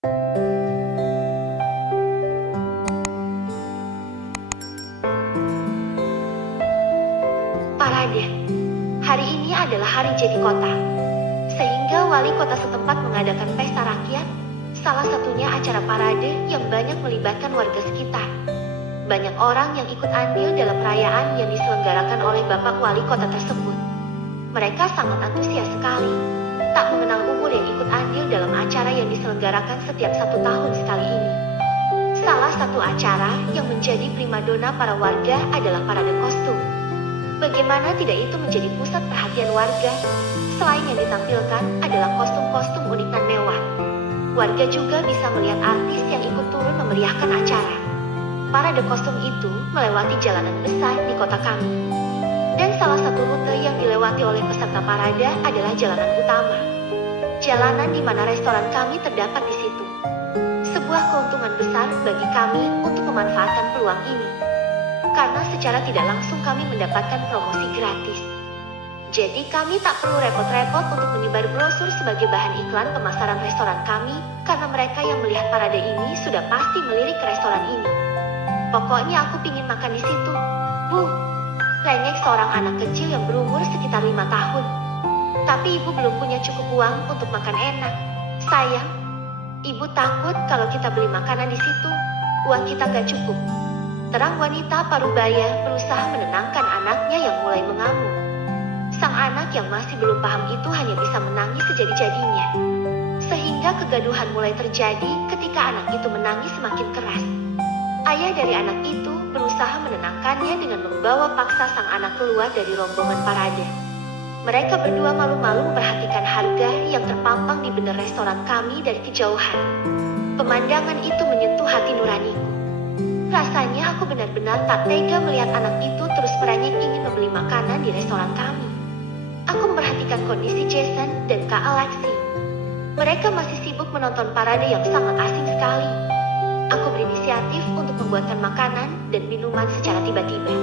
Parade. Hari ini adalah hari jadi kota. Sehingga wali kota setempat mengadakan pesta rakyat, salah satunya acara parade yang banyak melibatkan warga sekitar. Banyak orang yang ikut andil dalam perayaan yang diselenggarakan oleh Bapak Wali Kota tersebut. Mereka sangat antusias sekali. Tak mengenal umur yang ikut andil dalam acara yang diselenggarakan setiap 1 tahun sekali ini. Salah satu acara yang menjadi primadona para warga adalah parade kostum. Bagaimana tidak itu menjadi pusat perhatian warga? Selain yang ditampilkan adalah kostum-kostum unik dan mewah. Warga juga bisa melihat artis yang ikut turun memeriahkan acara. Parade kostum itu melewati jalanan besar di kota kami. Dan salah satu rute yang dilewati oleh peserta parade adalah jalanan utama. Jalanan di mana restoran kami terdapat di situ. Sebuah keuntungan besar bagi kami untuk memanfaatkan peluang ini. Karena secara tidak langsung kami mendapatkan promosi gratis. Jadi kami tak perlu repot-repot untuk menyebar brosur sebagai bahan iklan pemasaran restoran kami, karena mereka yang melihat parade ini sudah pasti melirik ke restoran ini. Pokoknya aku pingin makan di situ. Bu, rengek seorang anak kecil yang berumur sekitar 5 tahun. Tapi ibu belum punya cukup uang untuk makan enak. Sayang, ibu takut kalau kita beli makanan di situ, uang kita gak cukup. Terang wanita parubaya berusaha menenangkan anaknya yang mulai mengamuk. Sang anak yang masih belum paham itu hanya bisa menangis sejadi-jadinya. Sehingga kegaduhan mulai terjadi ketika anak itu menangis semakin keras. Ayah dari anak itu berusaha menenangkannya dengan membawa paksa sang anak keluar dari rombongan parade. Mereka berdua malu-malu memperhatikan harga yang terpampang di bendera restoran kami dari kejauhan. Pemandangan itu menyentuh hati nuraniku. Rasanya aku benar-benar tak tega melihat anak itu terus merengek ingin membeli makanan di restoran kami. Aku memperhatikan kondisi Jason dan Kak Alexi. Mereka masih sibuk menonton parade yang sangat asing sekali. Aku berinisiatif untuk membuatkan makanan dan minuman secara tiba-tiba.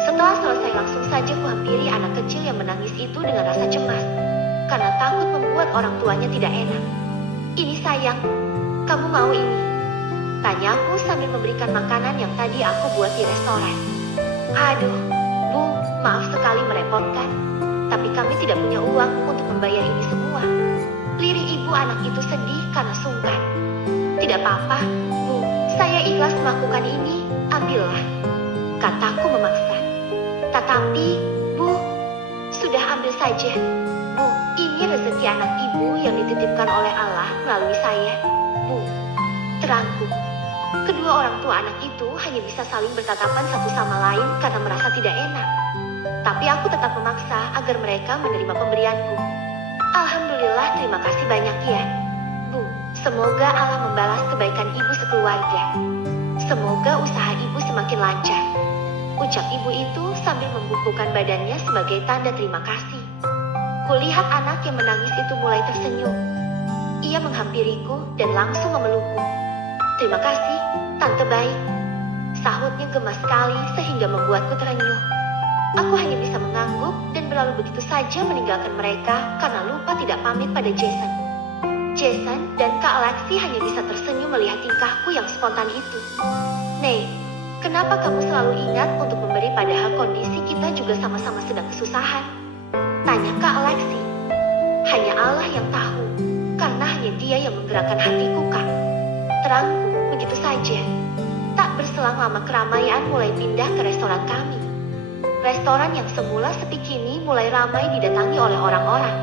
Setelah selesai langsung saja kuhampiri anak kecil yang menangis itu dengan rasa cemas. Karena takut membuat orang tuanya tidak enak. Ini sayang, kamu mau ini? Tanyaku sambil memberikan makanan yang tadi aku buat di restoran. Aduh, Bu, maaf sekali merepotkan. Tapi kami tidak punya uang untuk membayar ini semua. Lirik ibu anak itu sedih karena sungkan. Tidak apa-apa, Bu, saya ikhlas melakukan ini, ambillah. Kataku memaksa. Tetapi, Bu, sudah ambil saja. Bu, ini rezeki anak ibu yang dititipkan oleh Allah melalui saya. Bu, terangku. Kedua orang tua anak itu hanya bisa saling bertatapan satu sama lain karena merasa tidak enak. Tapi aku tetap memaksa agar mereka menerima pemberianku. Alhamdulillah, terima kasih banyak ya. Bu, semoga Allah membalas kebaikan ibu sekeluarga. Semoga usaha ibu semakin lancar. Ucap ibu itu sambil membungkukkan badannya sebagai tanda terima kasih. Kulihat anak yang menangis itu mulai tersenyum. Ia menghampiriku dan langsung memelukku. Terima kasih, Tante baik. Sahutnya gemas sekali sehingga membuatku terenyuh. Aku hanya bisa mengangguk dan berlalu begitu saja meninggalkan mereka karena lupa tidak pamit pada Jason. Jason dan Kak Alexi hanya bisa tersenyum melihat tingkahku yang spontan itu. Nei, kenapa kamu selalu ingat untuk memberi padahal kondisi kita juga sama-sama sedang kesusahan? Tanya Kak Alexi. Hanya Allah yang tahu, karena hanya Dia yang menggerakkan hatiku, Kak. Terangku, begitu saja. Tak berselang lama keramaian mulai pindah ke restoran kami. Restoran yang semula sepi kini mulai ramai didatangi oleh orang-orang.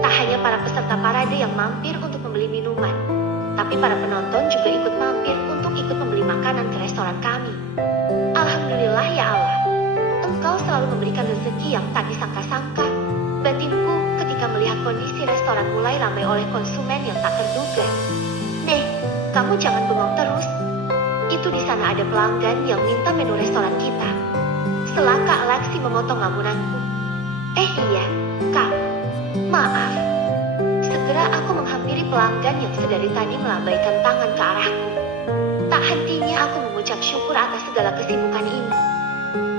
Tak hanya para peserta parade yang mampir untuk membeli minuman, tapi para penonton juga ikut mampir untuk ikut membeli makanan ke restoran kami. Alhamdulillah ya Allah. Engkau selalu memberikan rezeki yang tak disangka-sangka. Batinku ketika melihat kondisi restoran mulai ramai oleh konsumen yang tak terduga. Nih, kamu jangan bengong terus. Itu di sana ada pelanggan yang minta menu restoran kita. Setelah Kak Alexi memotong lamunanku. Iya, Kak. Maaf. Segera aku menghampiri pelanggan yang sedari tadi melambaikan tangan ke arahku. Tak hentinya aku mengucap syukur atas segala kesibukan ini.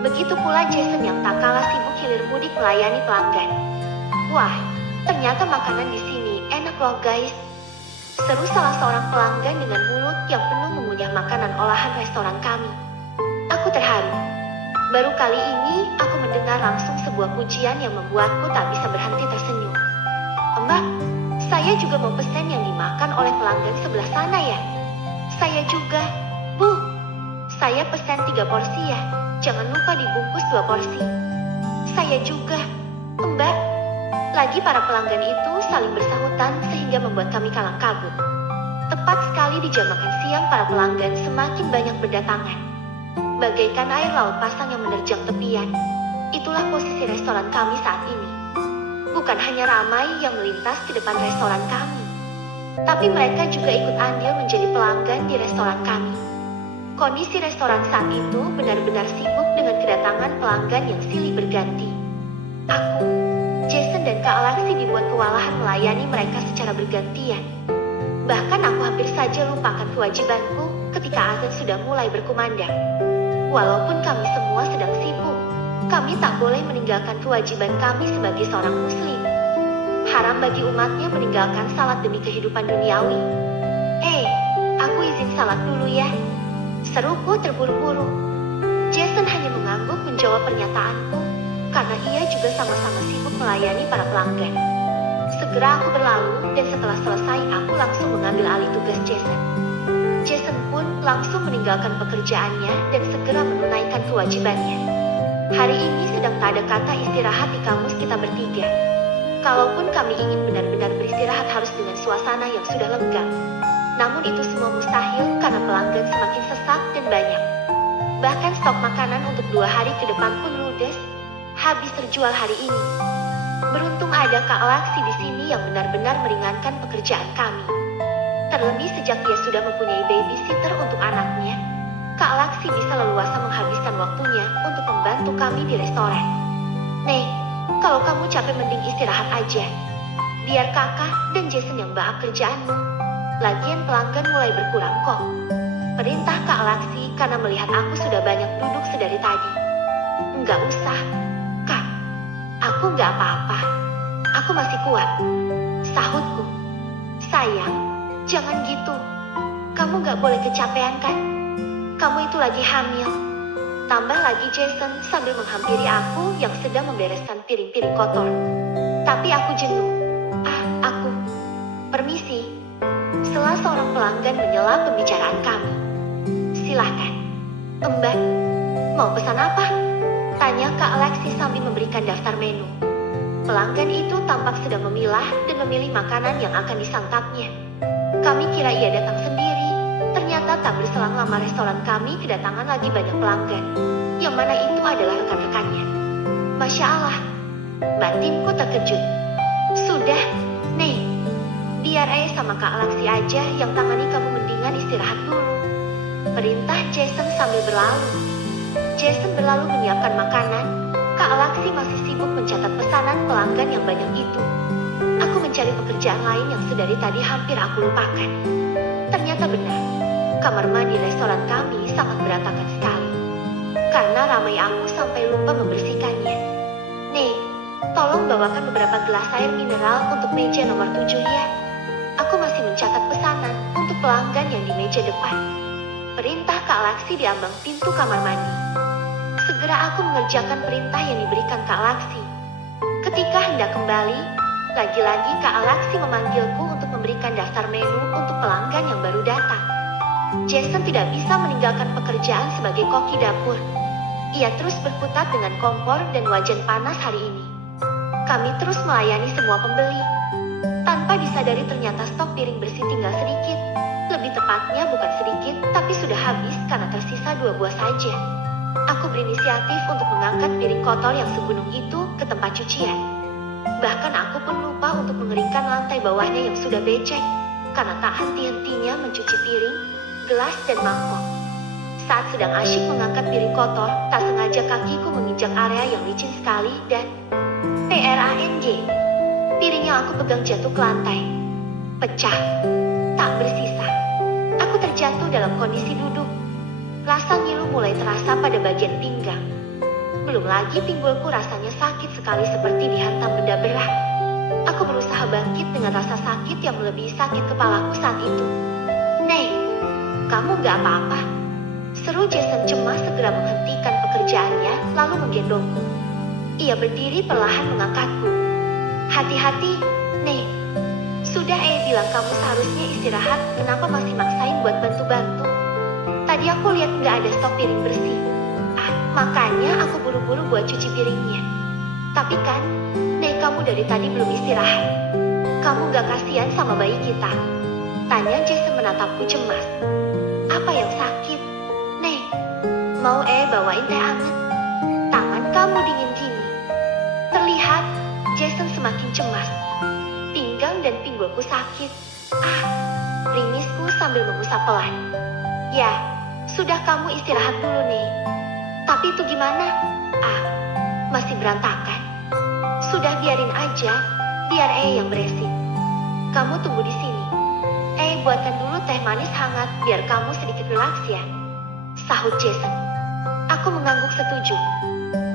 Begitu pula Jason yang tak kalah sibuk hilir mudik melayani pelanggan. Wah, ternyata makanan di sini enak loh guys. Seru salah seorang pelanggan dengan mulut yang penuh mengunyah makanan olahan restoran kami. Aku terharu. Baru kali ini aku mendengar langsung sebuah pujian yang membuatku tak bisa berhenti tersenyum. Mbak, saya juga mau pesen yang dimakan oleh pelanggan sebelah sana ya. Saya juga. Bu, saya pesen 3 porsi ya. Jangan lupa dibungkus 2 porsi. Saya juga. Mbak. Lagi para pelanggan itu saling bersahutan sehingga membuat kami kalang kabut. Tepat sekali di jam makan siang para pelanggan semakin banyak berdatangan. Bagaikan air laut pasang yang menerjang tepian. Itulah posisi restoran kami saat ini. Bukan hanya ramai yang melintas di depan restoran kami, tapi mereka juga ikut andil menjadi pelanggan di restoran kami. Kondisi restoran saat itu benar-benar sibuk dengan kedatangan pelanggan yang silih berganti. Aku, Jason dan Kak Alexi dibuat kewalahan melayani mereka secara bergantian. Bahkan aku hampir saja lupakan kewajibanku ketika azan sudah mulai berkumandang. Walaupun kami semua sedang sibuk, kami tak boleh meninggalkan kewajiban kami sebagai seorang muslim. Haram bagi umatnya meninggalkan salat demi kehidupan duniawi. Aku izin salat dulu ya. Seruku terburu-buru. Jason hanya mengangguk menjawab pernyataanku, karena ia juga sama-sama sibuk melayani para pelanggan. Segera aku berlalu, dan setelah selesai aku langsung mengambil alih tugas Jason. Jason pun langsung meninggalkan pekerjaannya dan segera menunaikan kewajibannya. Hari ini sedang tak ada kata istirahat di kamus kita bertiga. Kalaupun kami ingin benar-benar beristirahat harus dengan suasana yang sudah lengkap. Namun itu semua mustahil karena pelanggan semakin sesak dan banyak. Bahkan stok makanan untuk 2 hari ke depan pun ludes, habis terjual hari ini. Beruntung ada Kak Alexi di sini yang benar-benar meringankan pekerjaan kami. Terlebih sejak dia sudah mempunyai babysitter untuk anaknya, Kak Alexi bisa leluasa menghabiskan waktunya untuk membantu kami di restoran. Nih, kalau kamu capek mending istirahat aja. Biar kakak dan Jason yang bahas kerjaanmu. Lagian pelanggan mulai berkurang kok. Perintah Kak Alexi karena melihat aku sudah banyak duduk sedari tadi. Enggak usah, Kak. Aku enggak apa-apa. Aku masih kuat. Sahutku. Sayang, jangan gitu. Kamu enggak boleh kecapean kan? Kamu itu lagi hamil. Tambah lagi Jason sambil menghampiri aku yang sedang membereskan piring-piring kotor. Tapi aku jenuh. Aku. Permisi. Setelah seorang pelanggan menyela pembicaraan kami. Silahkan. Mbak, mau pesan apa? Tanya Kak Alexi sambil memberikan daftar menu. Pelanggan itu tampak sedang memilah dan memilih makanan yang akan disantapnya. Kami kira ia datang sendiri. Ternyata tak berselang lama restoran kami kedatangan lagi banyak pelanggan. Yang mana itu adalah rekan-rekannya. Masya Allah. Batinku terkejut. Sudah, nih. Biar sama Kak Alexi aja yang tangani, kamu mendingan istirahat dulu. Perintah Jason sambil berlalu. Jason berlalu menyiapkan makanan. Kak Alexi masih sibuk mencatat pesanan pelanggan yang banyak itu. Aku mencari pekerjaan lain yang sedari tadi hampir aku lupakan. Ternyata benar. Kamar mandi restoran kami sangat berantakan sekali. Karena ramai aku sampai lupa membersihkannya. Nih, tolong bawakan beberapa gelas air mineral untuk meja nomor 7 ya. Aku masih mencatat pesanan untuk pelanggan yang di meja depan. Perintah Kak Alexi di ambang pintu kamar mandi. Segera aku mengerjakan perintah yang diberikan Kak Alexi. Ketika hendak kembali, lagi-lagi Kak Alexi memanggilku untuk memberikan daftar menu untuk pelanggan yang baru datang. Jason tidak bisa meninggalkan pekerjaan sebagai koki dapur. Ia terus berkutat dengan kompor dan wajan panas hari ini. Kami terus melayani semua pembeli. Tanpa disadari ternyata stok piring bersih tinggal sedikit. Lebih tepatnya bukan sedikit, tapi sudah habis karena tersisa 2 buah saja. Aku berinisiatif untuk mengangkat piring kotor yang segunung itu ke tempat cucian. Bahkan aku pun lupa untuk mengeringkan lantai bawahnya yang sudah becek, karena tak henti-hentinya mencuci piring, gelas, dan mangkok. Saat sedang asyik mengangkat piring kotor, tak sengaja kakiku menginjak area yang licin sekali dan PRANG. Piring yang aku pegang jatuh ke lantai. Pecah. Tak bersisa. Aku terjatuh dalam kondisi duduk. Rasa ngilu mulai terasa pada bagian pinggang. Belum lagi pinggulku rasanya sakit sekali seperti dihantam benda berat. Aku berusaha bangkit dengan rasa sakit yang melebihi sakit kepalaku saat itu. "Nei, kamu gak apa-apa?" seru Jason cemas segera menghentikan pekerjaannya lalu menggendongku. Ia berdiri perlahan mengangkatku. "Hati-hati, Nei. Sudah bilang kamu seharusnya istirahat, kenapa masih maksain buat bantu-bantu? Tadi aku lihat nggak ada stok piring bersih. Makanya aku buru-buru buat cuci piringnya. Tapi kan, Nei kamu dari tadi belum istirahat. Kamu nggak kasihan sama bayi kita?" tanya Jason menatapku cemas. "Apa yang sakit? Nei, mau bawain teh anget? Tangan kamu dingin gini." Terlihat, Jason semakin cemas. Pinggang dan pinggulku sakit. Ringisku sambil mengusap pelan. "Ya, sudah kamu istirahat dulu nih. Tapi itu gimana? Masih berantakan. Sudah biarin aja, biar yang beresin. Kamu tunggu di sini. Buatkan dulu teh manis hangat biar kamu sedikit relaks ya," sahut Jason. Aku mengangguk setuju.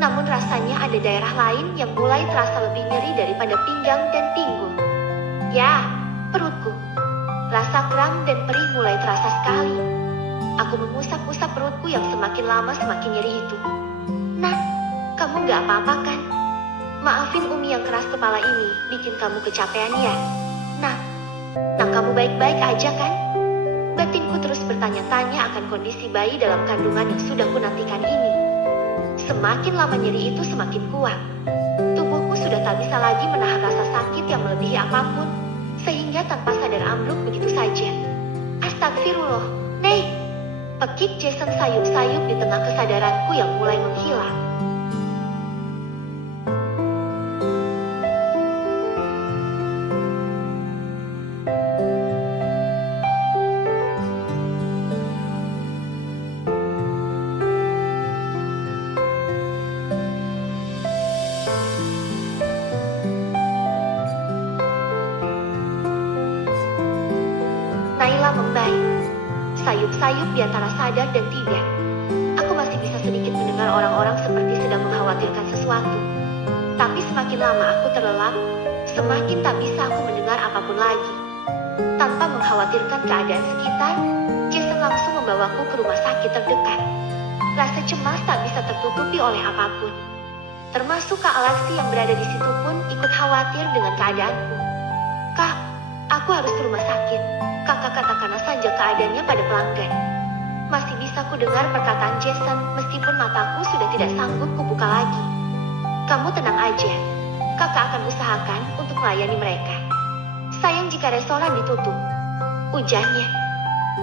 Namun rasanya ada daerah lain yang mulai terasa lebih nyeri daripada pinggang dan pinggul. Ya, perutku. Rasa kram dan perih mulai terasa sekali. Aku mengusap-usap perutku yang semakin lama semakin nyeri itu. "Nah, kamu gak apa-apa kan? Maafin Umi yang keras kepala ini, bikin kamu kecapean ya. Nah, kamu baik-baik aja kan?" Batinku terus bertanya-tanya akan kondisi bayi dalam kandungan yang sudah kunantikan ini. Semakin lama nyeri itu semakin kuat. Tubuhku sudah tak bisa lagi menahan rasa sakit yang melebihi apapun, sehingga tanpa sadar ambruk begitu saja. "Astagfirullah, Nei!" pekik Jason sayup-sayup di tengah kesadaranku yang mulai menghilang. Naila membaik. Sayup-sayup di antara sadar dan tidak. Aku masih bisa sedikit mendengar orang-orang seperti sedang mengkhawatirkan sesuatu. Tapi semakin lama aku terlelap, semakin tak bisa aku mendengar apapun lagi. Tanpa mengkhawatirkan keadaan sekitar, Jason langsung membawaku ke rumah sakit terdekat. Rasa cemas tak bisa tertutupi oleh apapun. Termasuk Kak Alaksi yang berada di situ pun ikut khawatir dengan keadaanku. "Kak, aku harus ke rumah sakit," kakak katakan saja keadaannya pada pelanggan. Masih bisa ku dengar perkataan Jason meskipun mataku sudah tidak sanggup kubuka lagi. "Kamu tenang aja, kakak akan usahakan untuk melayani mereka. Sayang jika restoran ditutup," ujarnya.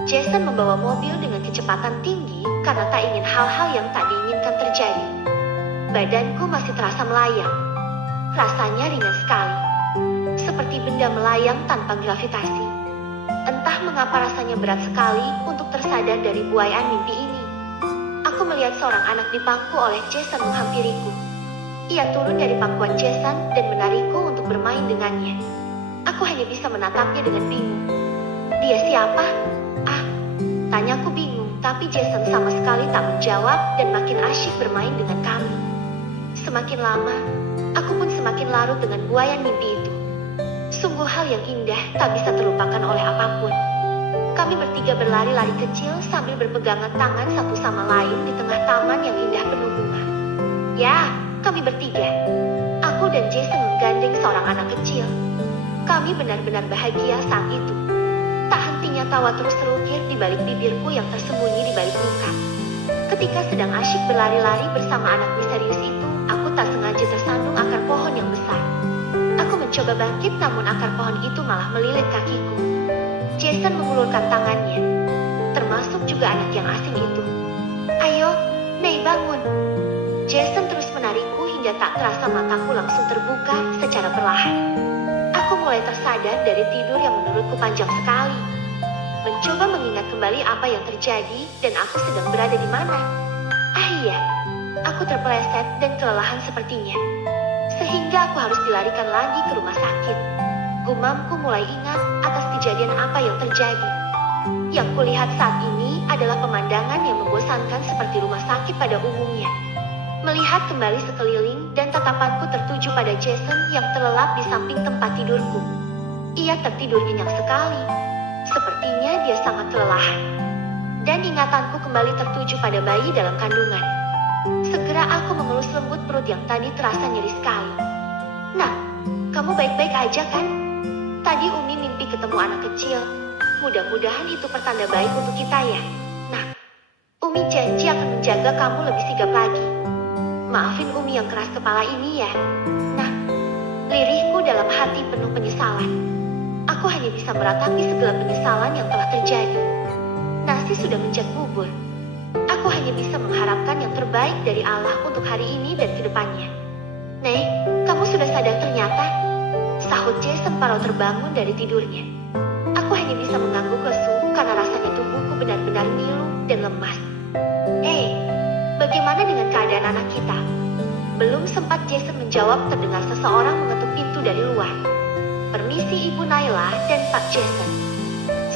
Jason membawa mobil dengan kecepatan tinggi karena tak ingin hal-hal yang tak diinginkan terjadi. Badanku masih terasa melayang. Rasanya ringan sekali. Seperti benda melayang tanpa gravitasi. Entah mengapa rasanya berat sekali untuk tersadar dari buaian mimpi ini. Aku melihat seorang anak dipangku oleh Jason menghampiriku. Ia turun dari pangkuan Jason dan menarikku untuk bermain dengannya. Aku hanya bisa menatapnya dengan bingung. "Dia siapa?" Tanyaku bingung, tapi Jason sama sekali tak menjawab dan makin asyik bermain dengan kami. Semakin lama, aku pun semakin larut dengan buaian mimpi itu. Sungguh hal yang indah tak bisa terlupakan oleh apapun. Kami bertiga berlari-lari kecil sambil berpegangan tangan satu sama lain di tengah taman yang indah penuh bunga. Ya, kami bertiga. Aku dan Jason menggandeng seorang anak kecil. Kami benar-benar bahagia saat itu. Tak hentinya tawa terus terukir di balik bibirku yang tersembunyi di balik muka. Ketika sedang asyik berlari-lari bersama anak misterius itu, aku tak sengaja tersandung akar pohon yang besar. Aku mencoba bangkit namun akar pohon itu malah melilit kakiku. Jason mengulurkan tangannya, termasuk juga anak yang asing itu. "Ayo, Nei bangun." Jason terus menarikku hingga tak terasa mataku langsung terbuka secara perlahan. Aku mulai tersadar dari tidur yang menurutku panjang sekali. Mencoba mengingat kembali apa yang terjadi dan aku sedang berada di mana. Iya, aku terpeleset dan kelelahan sepertinya. Sehingga aku harus dilarikan lagi ke rumah sakit. Gumamku mulai ingat atas kejadian apa yang terjadi. Yang kulihat saat ini adalah pemandangan yang membosankan seperti rumah sakit pada umumnya. Melihat kembali sekeliling dan tatapanku tertuju pada Jason yang terlelap di samping tempat tidurku. Ia tertidur nyenyak sekali. Sepertinya dia sangat kelelahan. Dan ingatanku kembali tertuju pada bayi dalam kandungan. Segera aku mengelus lembut perut yang tadi terasa nyeri sekali. Nah, kamu baik-baik aja kan? Tadi Umi mimpi ketemu anak kecil. Mudah-mudahan itu pertanda baik untuk kita ya. Nah, Umi janji akan menjaga kamu lebih sigap lagi. Maafin Umi yang keras kepala ini ya. Nah, lirihku dalam hati penuh penyesalan. Aku hanya bisa meratapi segala penyesalan yang telah terjadi. Nasi sudah menjadi bubur. Aku hanya bisa mengharapkan yang terbaik dari Allah untuk hari ini dan kedepannya. Nek, kamu sudah sadar ternyata? Sahut Jason Parrow terbangun dari tidurnya. Aku hanya bisa mengangguk lesu karena rasanya tubuhku benar-benar ngilu dan lemas. Bagaimana dengan keadaan anak kita? Belum sempat Jason menjawab terdengar seseorang mengetuk pintu dari luar. Permisi Ibu Naila dan Pak Jason.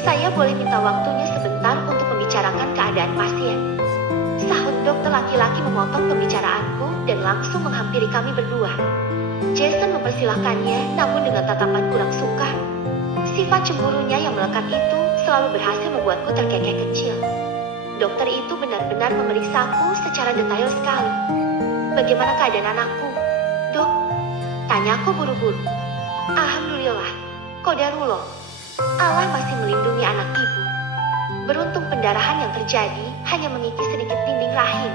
Saya boleh minta waktunya sebentar untuk membicarakan keadaan pasien. Sahut dokter laki-laki memotong pembicaraanku dan langsung menghampiri kami berdua. Jason mempersilahkannya namun dengan tatapan kurang suka. Sifat cemburunya yang melekat itu selalu berhasil membuatku terkekeh kecil. Dokter itu benar-benar memeriksaku secara detail sekali. Bagaimana keadaan anakku? Dok, tanyaku buru-buru. Alhamdulillah, Qadarullah. Allah masih melindungi anak ibu. Beruntung pendarahan yang terjadi hanya mengikis sedikit dinding rahim.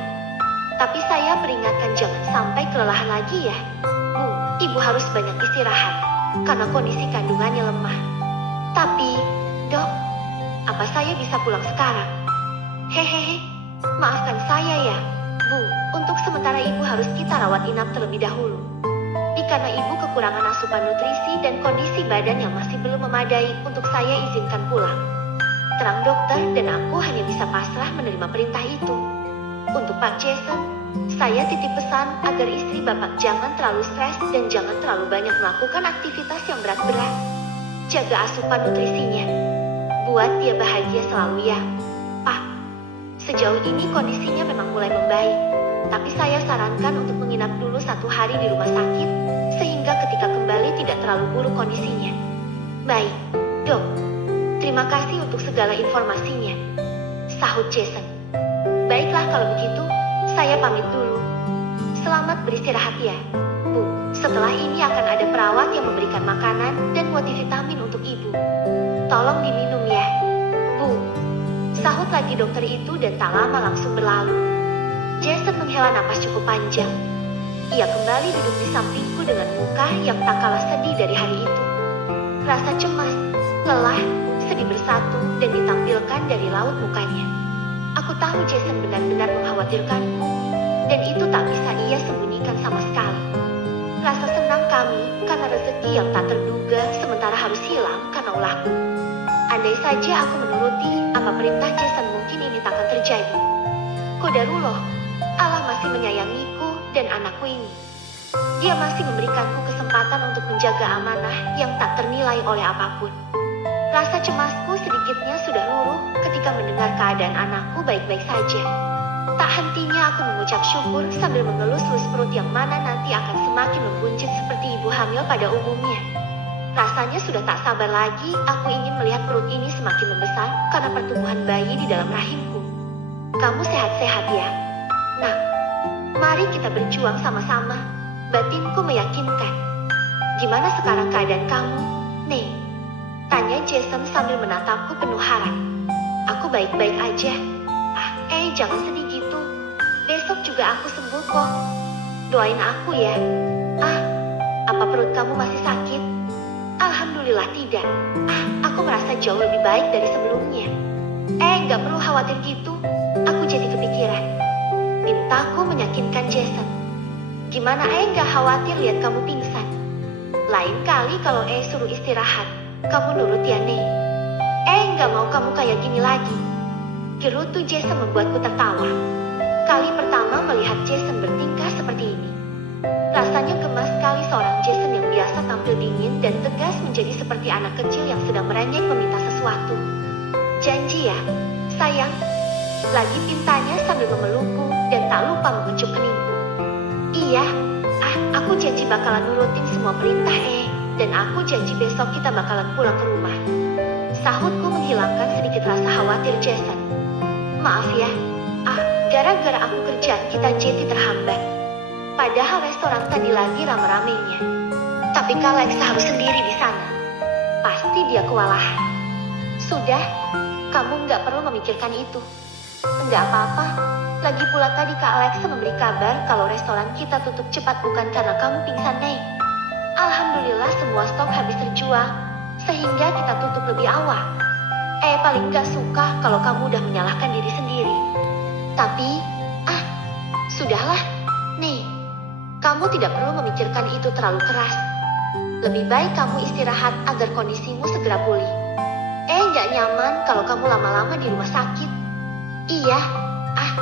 Tapi saya peringatkan jangan sampai kelelahan lagi ya. Bu, ibu harus banyak istirahat karena kondisi kandungannya lemah. Tapi, dok, apa saya bisa pulang sekarang? Hehehe, maafkan saya ya, Bu. Untuk sementara ibu harus kita rawat inap terlebih dahulu. Karena ibu kekurangan asupan nutrisi dan kondisi badan yang masih belum memadai untuk saya izinkan pulang. Terang dokter dan aku hanya bisa pasrah menerima perintah itu. Untuk Pak Jason, saya titip pesan agar istri Bapak jangan terlalu stres dan jangan terlalu banyak melakukan aktivitas yang berat-berat. Jaga asupan nutrisinya. Buat dia bahagia selalu ya, Pak. Sejauh ini kondisinya memang mulai membaik, tapi saya sarankan untuk menginap dulu 1 hari di rumah sakit, sehingga ketika kembali tidak terlalu buruk kondisinya. Baik, dok. Terima kasih untuk segala informasinya, sahut Jason. Baiklah kalau begitu, saya pamit dulu. Selamat beristirahat ya, Bu. Setelah ini akan ada perawat yang memberikan makanan dan multivitamin untuk ibu. Tolong diminum ya, Bu. Sahut lagi dokter itu dan tak lama langsung berlalu. Jason menghela napas cukup panjang. Ia kembali duduk di sampingku dengan muka yang tak kalah sedih dari hari itu. Rasa cemas, lelah, sedih bersatu dan ditampilkan dari raut mukanya. Aku tahu Jason benar-benar mengkhawatirkanku, dan itu tak bisa ia sembunyikan sama sekali. Rasa senang kami karena rezeki yang tak terduga sementara harus hilang karena ulahku. Andai saja aku menuruti apa perintah Jason, mungkin ini takkan terjadi. Qadarullah, Allah masih menyayangiku dan anakku ini. Dia masih memberikanku kesempatan untuk menjaga amanah yang tak ternilai oleh apapun. Rasa cemasku sedikitnya sudah luruh ketika mendengar keadaan anakku baik-baik saja. Tak hentinya aku mengucap syukur sambil mengelus-elus perut yang mana nanti akan semakin membuncit seperti ibu hamil pada umumnya. Rasanya sudah tak sabar lagi, aku ingin melihat perut ini semakin membesar karena pertumbuhan bayi di dalam rahimku. Kamu sehat-sehat ya? Nah, mari kita berjuang sama-sama. Batinku meyakinkan. Gimana sekarang keadaan kamu, Nek? Tanya Jason sambil menatapku penuh harap. Aku baik-baik aja. Jangan sedih gitu. Besok juga aku sembuh kok. Doain aku ya. Apa perut kamu masih sakit? Alhamdulillah tidak. Aku merasa jauh lebih baik dari sebelumnya. Gak perlu khawatir gitu. Aku jadi kepikiran. Pintaku meyakinkan Jason. Gimana gak khawatir lihat kamu pingsan? Lain kali kalau suruh istirahat, kamu nurut ya, Nek. Gak mau kamu kayak gini lagi. Gerutu Jason membuatku tertawa. Kali pertama melihat Jason bertingkah seperti ini. Rasanya gemas sekali seorang Jason yang biasa tampil dingin dan tegas menjadi seperti anak kecil yang sedang merengek meminta sesuatu. Janji ya, sayang. Lagi pintanya sambil memelukku dan tak lupa mengecup keningku. Iya, aku janji bakalan nurutin semua perintah, dan aku janji besok kita bakalan pulang ke rumah. Sahutku menghilangkan sedikit rasa khawatir Jason. Maaf ya, gara-gara aku kerjaan kita jadi terhambat. Padahal restoran tadi lagi rame-ramenya. Tapi Kak Alexa harus sendiri di sana. Pasti dia kewalahan. Sudah, kamu nggak perlu memikirkan itu. Nggak apa-apa. Lagi pula tadi Kak Alexa memberi kabar kalau restoran kita tutup cepat bukan karena kamu pingsan, Ney. Alhamdulillah semua stok habis terjual, sehingga kita tutup lebih awal. Paling nggak suka kalau kamu udah menyalahkan diri sendiri. Tapi, sudahlah, Ney. Kamu tidak perlu memikirkan itu terlalu keras. Lebih baik kamu istirahat agar kondisimu segera pulih. Nggak nyaman kalau kamu lama-lama di rumah sakit. Iya,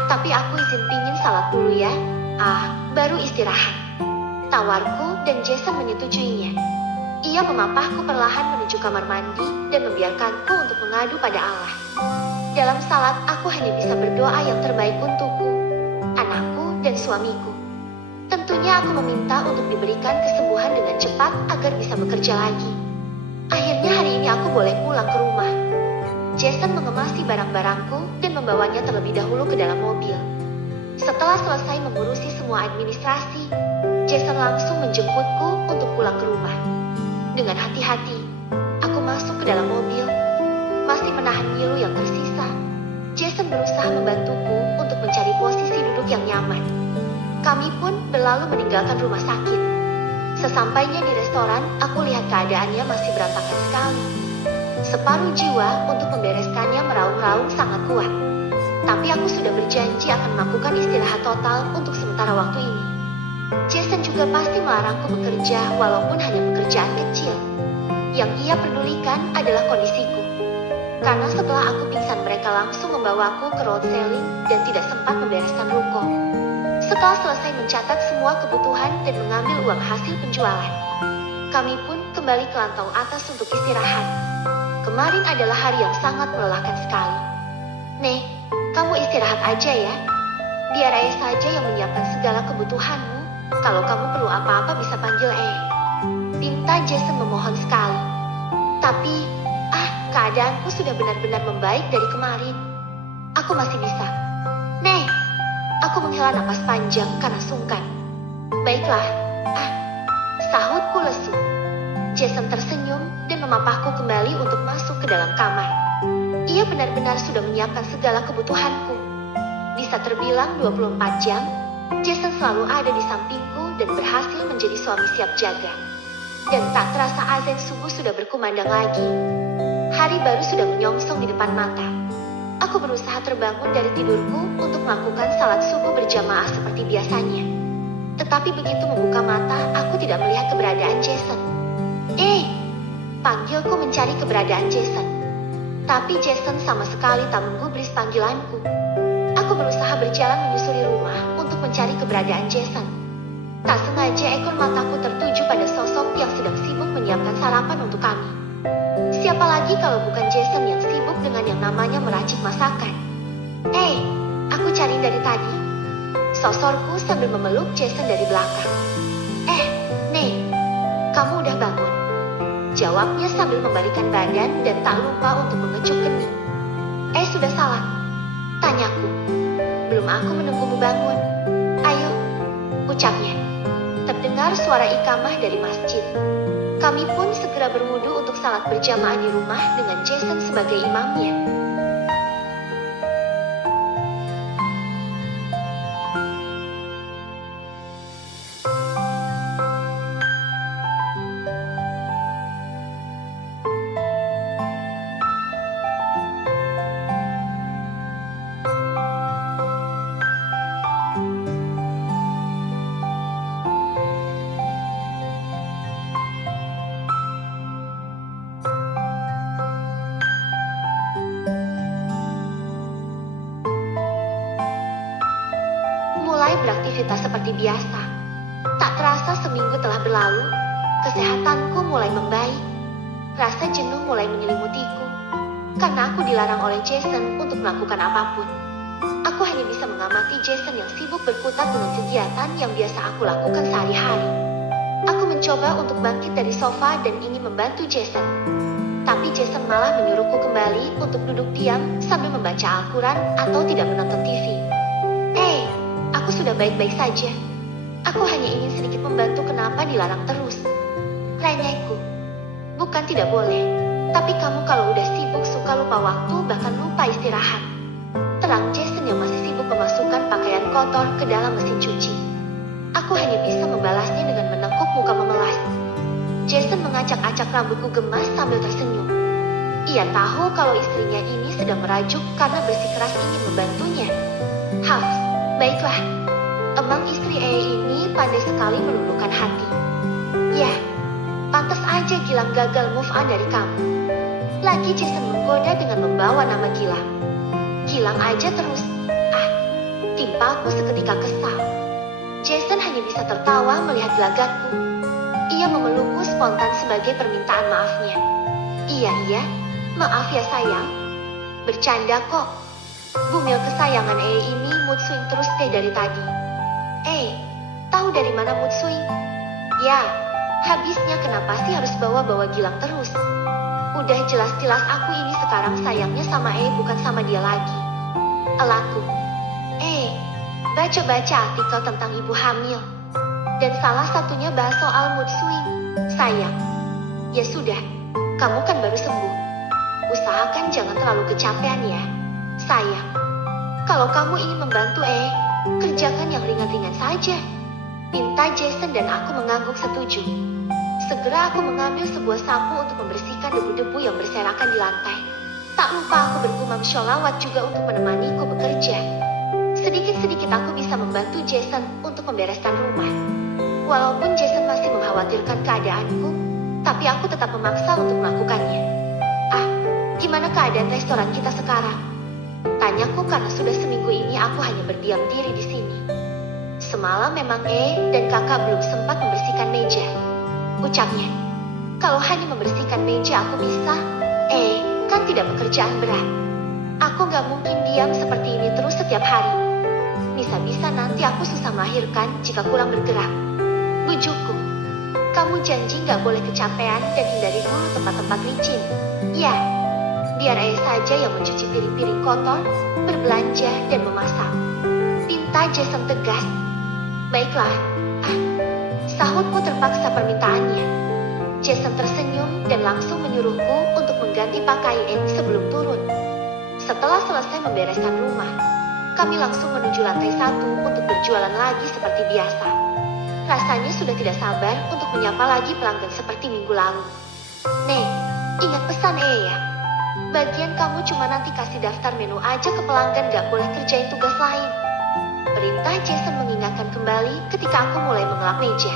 tapi aku izin pingin salat dulu ya. Baru istirahat. Tawarku dan Jason menyetujuinya. Ia memapahku perlahan menuju kamar mandi dan membiarkanku untuk mengadu pada Allah. Dalam salat, aku hanya bisa berdoa yang terbaik untukku, anakku, dan suamiku. Tentunya aku meminta untuk diberikan kesembuhan dengan cepat agar bisa bekerja lagi. Akhirnya hari ini aku boleh pulang ke rumah. Jason mengemasi barang-barangku dan membawanya terlebih dahulu ke dalam mobil. Setelah selesai mengurusi semua administrasi, Jason langsung menjemputku untuk pulang ke rumah. Dengan hati-hati, aku masuk ke dalam mobil. Masih menahan ngilu yang tersisa, Jason berusaha membantuku untuk mencari posisi duduk yang nyaman. Kami pun berlalu meninggalkan rumah sakit. Sesampainya di restoran, aku lihat keadaannya masih berantakan sekali. Separuh jiwa untuk membereskannya meraung-raung sangat kuat. Tapi aku sudah berjanji akan melakukan istirahat total untuk sementara waktu ini. Jason juga pasti melarangku bekerja walaupun hanya pekerjaan kecil. Yang ia pedulikan adalah kondisiku. Karena setelah aku pingsan mereka langsung membawaku ke road sailing dan tidak sempat membereskan ruko. Setelah selesai mencatat semua kebutuhan dan mengambil uang hasil penjualan, kami pun kembali ke lantai atas untuk istirahat. Kemarin adalah hari yang sangat melelahkan sekali. Nek, kamu istirahat aja ya. Biar ayah saja yang menyiapkan segala kebutuhanmu. Kalau kamu perlu apa-apa bisa panggil pinta Jason memohon sekali. Tapi, keadaanku sudah benar-benar membaik dari kemarin. Aku masih bisa. Nek, aku menghela napas panjang karena sungkan. Baiklah, sahutku lesu. Jason tersenyum dan memapahku kembali untuk masuk ke dalam kamar. Ia benar-benar sudah menyiapkan segala kebutuhanku. Bisa terbilang 24 jam, Jason selalu ada di sampingku dan berhasil menjadi suami siap jaga. Dan tak terasa azan subuh sudah berkumandang lagi. Hari baru sudah menyongsong di depan mata. Aku berusaha terbangun dari tidurku untuk melakukan salat subuh berjamaah seperti biasanya. Tetapi begitu membuka mata, aku tidak melihat keberadaan Jason. Panggilku mencari keberadaan Jason. Tapi Jason sama sekali tak menggubris panggilanku. Aku berusaha berjalan menyusuri rumah untuk mencari keberadaan Jason. Tak sengaja ekor mataku tertuju pada sosok yang sedang sibuk menyiapkan sarapan untuk kami. Siapa lagi kalau bukan Jason yang sibuk dengan yang namanya meracik masakan. Aku cari dari tadi. Sosorku sambil memeluk Jason dari belakang. Nek, kamu udah bangun? Jawabnya sambil membalikan badan dan tak lupa untuk mengecup kening. Sudah salah? Tanyaku. Belum, aku menunggumu bangun. Ayo, ucapnya. Terdengar suara ikamah dari masjid. Kami pun segera berwudu untuk salat berjamaah di rumah dengan Jason sebagai imamnya. Mulai beraktivitas seperti biasa. Tak terasa seminggu telah berlalu, kesehatanku mulai membaik. Rasa jenuh mulai menyelimutiku, karena aku dilarang oleh Jason untuk melakukan apapun. Aku hanya bisa mengamati Jason yang sibuk berkutat dengan kegiatan yang biasa aku lakukan sehari-hari. Aku mencoba untuk bangkit dari sofa dan ingin membantu Jason. Tapi Jason malah menyuruhku kembali untuk duduk diam sambil membaca Al-Quran atau tidak menonton TV. Aku sudah baik-baik saja. Aku hanya ingin sedikit membantu, kenapa dilarang terus? Rengekku. Bukan tidak boleh. Tapi kamu kalau udah sibuk suka lupa waktu, bahkan lupa istirahat. Terang Jason yang masih sibuk memasukkan pakaian kotor ke dalam mesin cuci. Aku hanya bisa membalasnya dengan menekuk muka memelas. Jason mengacak-acak rambutku gemas sambil tersenyum. Ia tahu kalau istrinya ini sedang merajuk karena bersikeras ingin membantunya. Baiklah. Emang istri ini pandai sekali meluluhkan hati. Ya, pantas aja Gilang gagal move on dari kamu. Lagi Jason menggoda dengan membawa nama Gilang. Gilang aja terus. Timpaku seketika kesal. Jason hanya bisa tertawa melihat gelagatku. Ia memelukku spontan sebagai permintaan maafnya. Iya, maaf ya sayang. Bercanda kok. Bumil kesayangan ini mood swing terus dari tadi. Tahu dari mana mood swing? Ya, habisnya kenapa sih harus bawa-bawa Gilang terus? Udah jelas-jelas aku ini sekarang sayangnya sama bukan sama dia lagi. Alaku. Baca-baca artikel tentang ibu hamil. Dan salah satunya bahas soal mood swing. Sayang. Ya sudah, kamu kan baru sembuh. Usahakan jangan terlalu kecapean ya. Sayang. Kalau kamu ingin membantu kerjakan yang ringan-ringan saja. Pinta Jason dan aku mengangguk setuju. Segera aku mengambil sebuah sapu untuk membersihkan debu-debu yang berserakan di lantai. Tak lupa aku bergumam sholawat juga untuk menemaniku bekerja. Sedikit-sedikit aku bisa membantu Jason untuk membereskan rumah. Walaupun Jason masih mengkhawatirkan keadaanku, tapi aku tetap memaksa untuk melakukannya. Gimana keadaan restoran kita sekarang? Tanyaku karena sudah seminggu ini aku hanya berdiam diri di sini. Semalam memang dan kakak belum sempat membersihkan meja. Ucapnya, kalau hanya membersihkan meja aku bisa. Kan tidak pekerjaan berat. Aku gak mungkin diam seperti ini terus setiap hari. Bisa-bisa nanti aku susah melahirkan jika kurang bergerak. Bujukku, kamu janji gak boleh kecapean dan hindari dulu tempat-tempat licin. Ya, biar saja yang mencuci piring-piring kotor, berbelanja dan memasak. Pinta Jason tegas. Baiklah, sahutku terpaksa permintaannya. Jason tersenyum dan langsung menyuruhku untuk mengganti pakaian sebelum turun. Setelah selesai membereskan rumah, kami langsung menuju lantai 1 untuk berjualan lagi seperti biasa. Rasanya sudah tidak sabar untuk menyapa lagi pelanggan seperti minggu lalu. Ingat pesan ya. Bagian kamu cuma nanti kasih daftar menu aja ke pelanggan, gak boleh kerjain tugas lain. Perintah Jason mengingatkan kembali ketika aku mulai mengelap meja.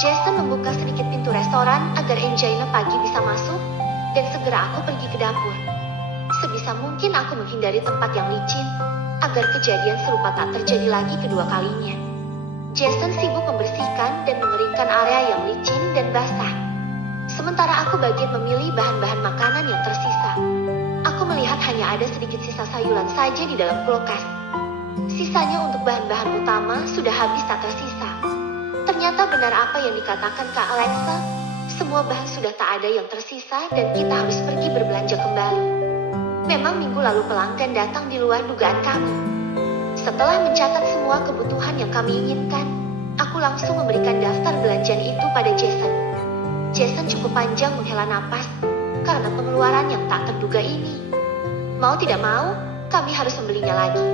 Jason membuka sedikit pintu restoran agar Angelina pagi bisa masuk, dan segera aku pergi ke dapur. Sebisa mungkin aku menghindari tempat yang licin, agar kejadian serupa tak terjadi lagi kedua kalinya. Jason sibuk membersihkan dan mengeringkan area yang licin dan basah. Sementara aku bagian memilih bahan-bahan makanan yang tersisa. Aku melihat hanya ada sedikit sisa sayuran saja di dalam kulkas. Sisanya untuk bahan-bahan utama sudah habis tak tersisa. Ternyata benar apa yang dikatakan Kak Alexa, semua bahan sudah tak ada yang tersisa dan kita harus pergi berbelanja kembali. Memang minggu lalu pelanggan datang di luar dugaan kami. Setelah mencatat semua kebutuhan yang kami inginkan, aku langsung memberikan daftar belanjaan itu pada Jason. Jason cukup panjang menghela napas karena pengeluaran yang tak terduga ini. Mau tidak mau, kami harus membelinya lagi.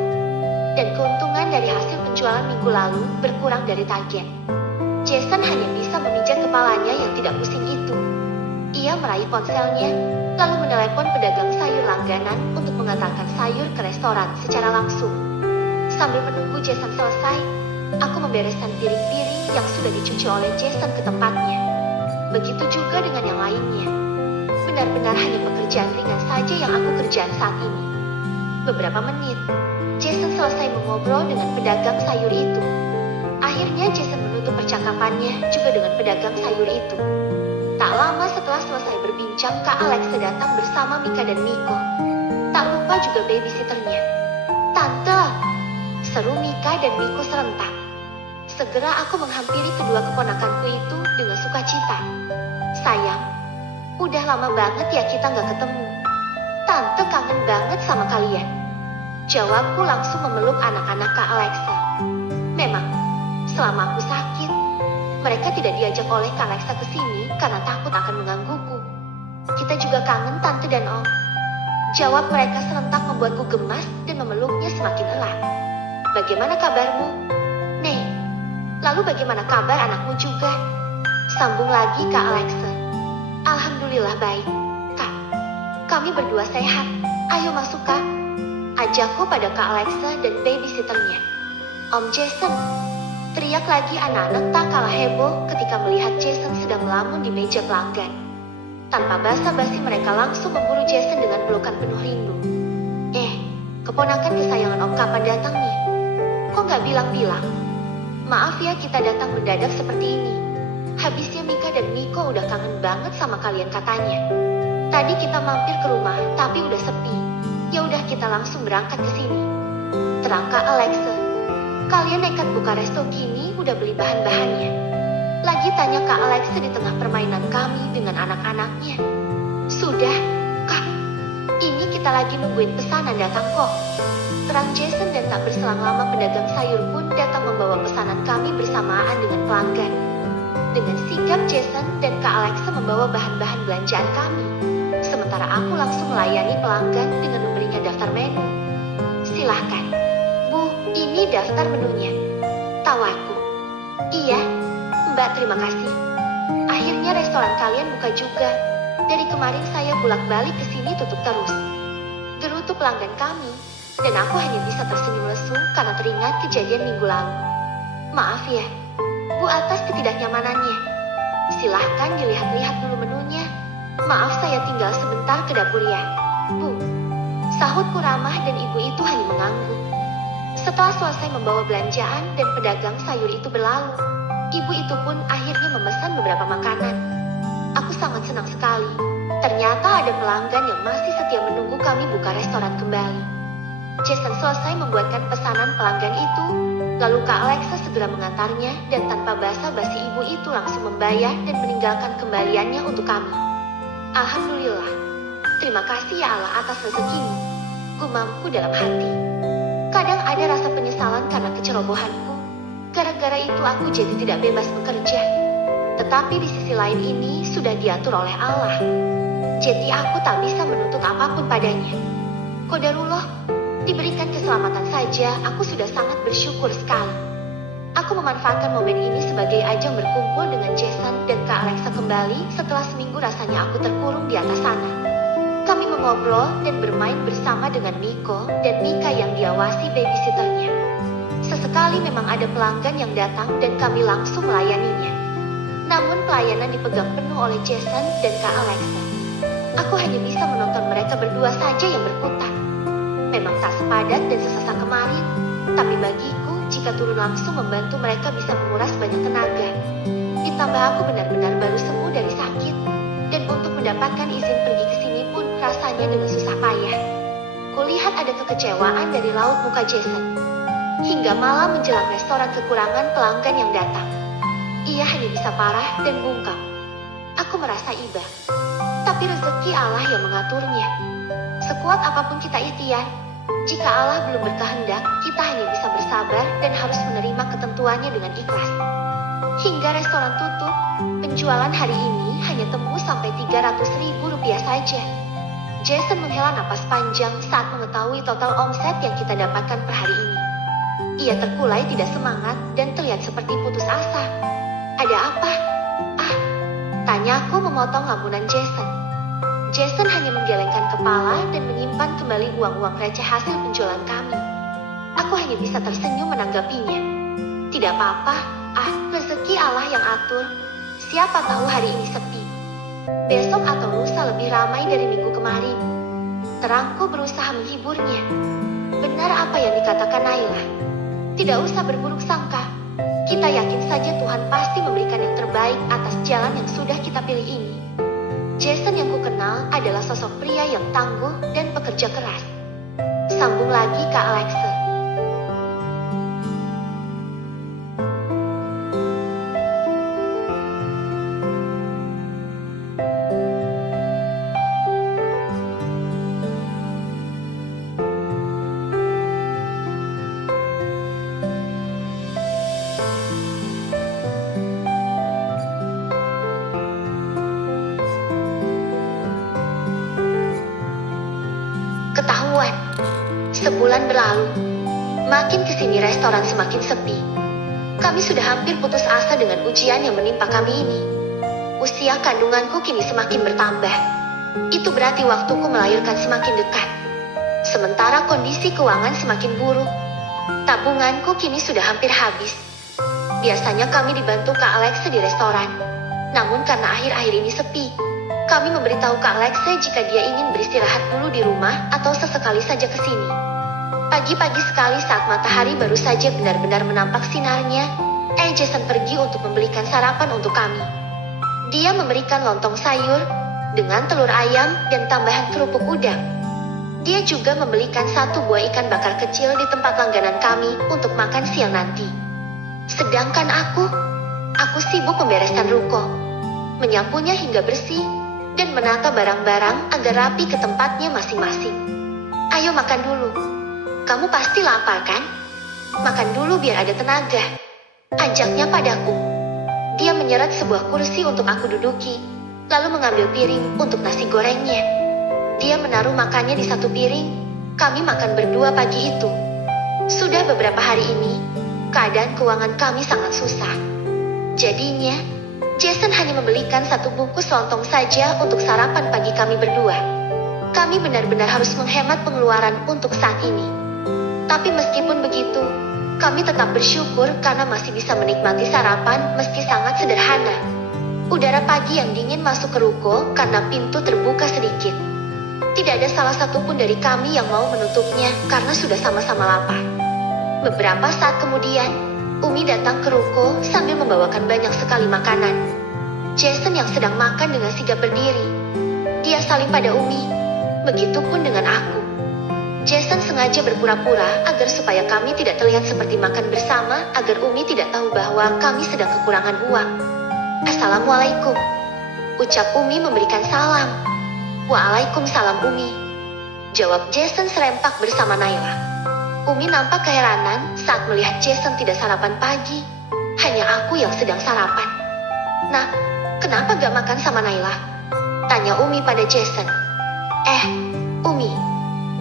Dan keuntungan dari hasil penjualan minggu lalu berkurang dari target. Jason hanya bisa memijat kepalanya yang tidak pusing itu. Ia meraih ponselnya, lalu menelepon pedagang sayur langganan untuk mengantarkan sayur ke restoran secara langsung. Sambil menunggu Jason selesai, aku membereskan piring-piring yang sudah dicuci oleh Jason ke tempatnya. Begitu juga dengan yang lainnya. Benar-benar hanya pekerjaan ringan saja yang aku kerjakan saat ini. Beberapa menit, Jason selesai mengobrol dengan pedagang sayur itu. Akhirnya Jason menutup percakapannya juga dengan pedagang sayur itu. Tak lama setelah selesai berbincang, Kak Alexa datang bersama Mika dan Miko. Tak lupa juga babysitternya. Tante, seru Mika dan Miko serentak. Segera aku menghampiri kedua keponakanku itu dengan sukacita. Sayang, udah lama banget ya kita nggak ketemu. Tante kangen banget sama kalian. Jawabku langsung memeluk anak-anak Kak Alexa. Memang, selama aku sakit, mereka tidak diajak oleh Kak Alexa ke sini karena takut akan menggangguku. Kita juga kangen Tante dan Om. Jawab mereka serentak membuatku gemas dan memeluknya semakin erat. Bagaimana kabarmu? Nih, lalu bagaimana kabar anakmu juga? Sambung lagi Kak Alexa. Alhamdulillah baik, Kak. Kami berdua sehat. Ayo masuk Kak. Ajakku pada Kak Alexa dan babysitternya. Om Jason. Teriak lagi anak-anak tak kalah heboh ketika melihat Jason sedang melamun di meja pelanggan. Tanpa basa-basi mereka langsung memburu Jason dengan pelukan penuh rindu. Keponakan kesayangan Om kapan datang nih? Kok nggak bilang-bilang? Maaf ya kita datang mendadak seperti ini. Habisnya Mika dan Miko udah kangen banget sama kalian katanya. Tadi kita mampir ke rumah tapi udah sepi. Ya udah kita langsung berangkat ke sini. Terang Kak Alexa. Kalian nekat buka resto gini udah beli bahan-bahannya? Lagi tanya Kak Alexa di tengah permainan kami dengan anak-anaknya. Sudah, Kak. Ini kita lagi nungguin pesanan datang kok. Terang Jason dan tak berselang lama pedagang sayur pun datang membawa pesanan kami bersamaan dengan pelanggan. Dengan sigap Jason dan Kak Alexa membawa bahan-bahan belanjaan kami. Sementara aku langsung melayani pelanggan dengan memberinya daftar menu. Silahkan. Bu, ini daftar menunya. Tawarku. Iya, Mbak terima kasih. Akhirnya restoran kalian buka juga. Dari kemarin saya bolak-balik ke sini tutup terus. Gerutu pelanggan kami, dan aku hanya bisa tersenyum lesu karena teringat kejadian minggu lalu. Maaf ya, Bu atas ketidaknyamanannya. Silahkan dilihat-lihat dulu menunya. Maaf saya tinggal sebentar ke dapur ya. Bu, sahutku ramah dan ibu itu hanya mengangguk. Setelah selesai membawa belanjaan dan pedagang sayur itu berlalu, ibu itu pun akhirnya memesan beberapa makanan. Aku sangat senang sekali. Ternyata ada pelanggan yang masih setia menunggu kami buka restoran kembali. Jason selesai membuatkan pesanan pelanggan itu, lalu Kak Alexa segera mengantarnya dan tanpa basa-basi ibu itu langsung membayar dan meninggalkan kembaliannya untuk kami. Alhamdulillah. Terima kasih ya Allah atas rezekimu. Gumamku dalam hati. Kadang ada rasa penyesalan karena kecerobohanku. Gara-gara itu aku jadi tidak bebas bekerja. Tetapi di sisi lain ini sudah diatur oleh Allah. Jadi aku tak bisa menuntut apapun padanya. Qadarullah, diberikan keselamatan saja, aku sudah sangat bersyukur sekali. Aku memanfaatkan momen ini sebagai ajang berkumpul dengan Jason dan Kak Alexa kembali setelah seminggu rasanya aku terkurung di atas sana. Kami mengobrol dan bermain bersama dengan Miko dan Mika yang diawasi babysitternya. Sesekali memang ada pelanggan yang datang dan kami langsung melayaninya. Namun pelayanan dipegang penuh oleh Jason dan Kak Alexa. Aku hanya bisa menonton mereka berdua saja yang berkutat. Memang tak sepadat dan sesesak kemarin, tapi bagiku jika turun langsung membantu mereka bisa menguras banyak tenaga. Ditambah aku benar-benar baru sembuh dari sakit, dan untuk mendapatkan izin pergi ke sini pun rasanya dengan susah payah. Kulihat ada kekecewaan dari raut muka Jason. Hingga malam menjelang restoran kekurangan pelanggan yang datang. Ia hanya bisa parah dan bungkam. Aku merasa iba. Tapi rezeki Allah yang mengaturnya. Sekuat apapun kita ikhtiar, jika Allah belum berkehendak, kita hanya bisa bersabar dan harus menerima ketentuannya dengan ikhlas. Hingga restoran tutup, penjualan hari ini hanya tembus sampai Rp300.000 saja. Jason menghela napas panjang saat mengetahui total omset yang kita dapatkan per hari ini. Ia terkulai tidak semangat dan terlihat seperti putus asa. Ada apa? Tanyaku memotong lamunan Jason. Jason hanya menggelengkan kepala dan menyimpan kembali uang-uang receh hasil penjualan kami. Aku hanya bisa tersenyum menanggapinya. Tidak apa-apa, rezeki Allah yang atur. Siapa tahu hari ini sepi. Besok atau lusa lebih ramai dari minggu kemarin. Terangku berusaha menghiburnya. Benar apa yang dikatakan Naila. Tidak usah berburuk sangka. Kita yakin saja Tuhan pasti memberikan yang terbaik atas jalan yang sudah kita pilih ini. Jason yang kukenal adalah sosok pria yang tangguh dan pekerja keras. Sambung lagi, Kak Alexa. Ketahuan. Sebulan berlalu. Makin kesini restoran semakin sepi. Kami sudah hampir putus asa dengan ujian yang menimpa kami ini. Usia kandunganku kini semakin bertambah. Itu berarti waktuku melahirkan semakin dekat. Sementara kondisi keuangan semakin buruk. Tabunganku kini sudah hampir habis. Biasanya kami dibantu Kak Alexa di restoran. Namun karena akhir-akhir ini sepi, kami memberitahu Kak Alexa jika dia ingin beristirahat dulu di rumah atau sesekali saja ke sini. Pagi-pagi sekali saat matahari baru saja benar-benar menampak sinarnya, Jason pergi untuk membelikan sarapan untuk kami. Dia memberikan lontong sayur dengan telur ayam dan tambahan kerupuk udang. Dia juga membelikan 1 buah ikan bakar kecil di tempat langganan kami untuk makan siang nanti. Sedangkan aku sibuk membereskan ruko, menyapunya hingga bersih, dan menata barang-barang agar rapi ke tempatnya masing-masing. Ayo makan dulu. Kamu pasti lapar kan? Makan dulu biar ada tenaga. Ajaknya padaku. Dia menyeret sebuah kursi untuk aku duduki, lalu mengambil piring untuk nasi gorengnya. Dia menaruh makannya di 1 piring. Kami makan berdua pagi itu. Sudah beberapa hari ini, keadaan keuangan kami sangat susah. Jadinya, Jason hanya membelikan 1 bungkus lontong saja untuk sarapan pagi kami berdua. Kami benar-benar harus menghemat pengeluaran untuk saat ini. Tapi meskipun begitu, kami tetap bersyukur karena masih bisa menikmati sarapan meski sangat sederhana. Udara pagi yang dingin masuk ke ruko karena pintu terbuka sedikit. Tidak ada salah satu pun dari kami yang mau menutupnya karena sudah sama-sama lapar. Beberapa saat kemudian, Umi datang ke ruko sambil membawakan banyak sekali makanan. Jason yang sedang makan dengan sigap berdiri. Dia saling pada Umi, begitupun dengan aku. Jason sengaja berpura-pura agar supaya kami tidak terlihat seperti makan bersama agar Umi tidak tahu bahwa kami sedang kekurangan uang. Assalamualaikum, ucap Umi memberikan salam. Waalaikumsalam Umi, jawab Jason serempak bersama Naila. Umi nampak keheranan saat melihat Jason tidak sarapan pagi. Hanya aku yang sedang sarapan. Nah, kenapa gak makan sama Naila? Tanya Umi pada Jason. Umi,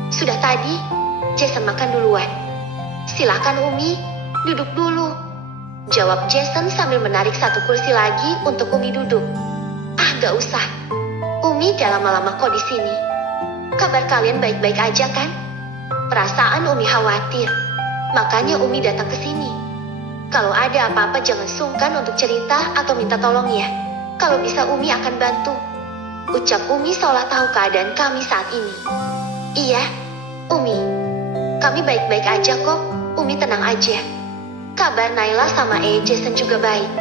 sudah tadi Jason makan duluan. Silakan Umi, duduk dulu, jawab Jason sambil menarik 1 kursi lagi untuk Umi duduk. Gak usah. Umi gak lama-lama kok di sini. Kabar kalian baik-baik aja kan? Perasaan Umi khawatir, makanya Umi datang ke sini. Kalau ada apa-apa jangan sungkan untuk cerita atau minta tolong ya. Kalau bisa Umi akan bantu, ucap Umi seolah tahu keadaan kami saat ini. Iya, Umi. Kami baik-baik aja kok, Umi tenang aja. Kabar Naila sama Jason juga baik.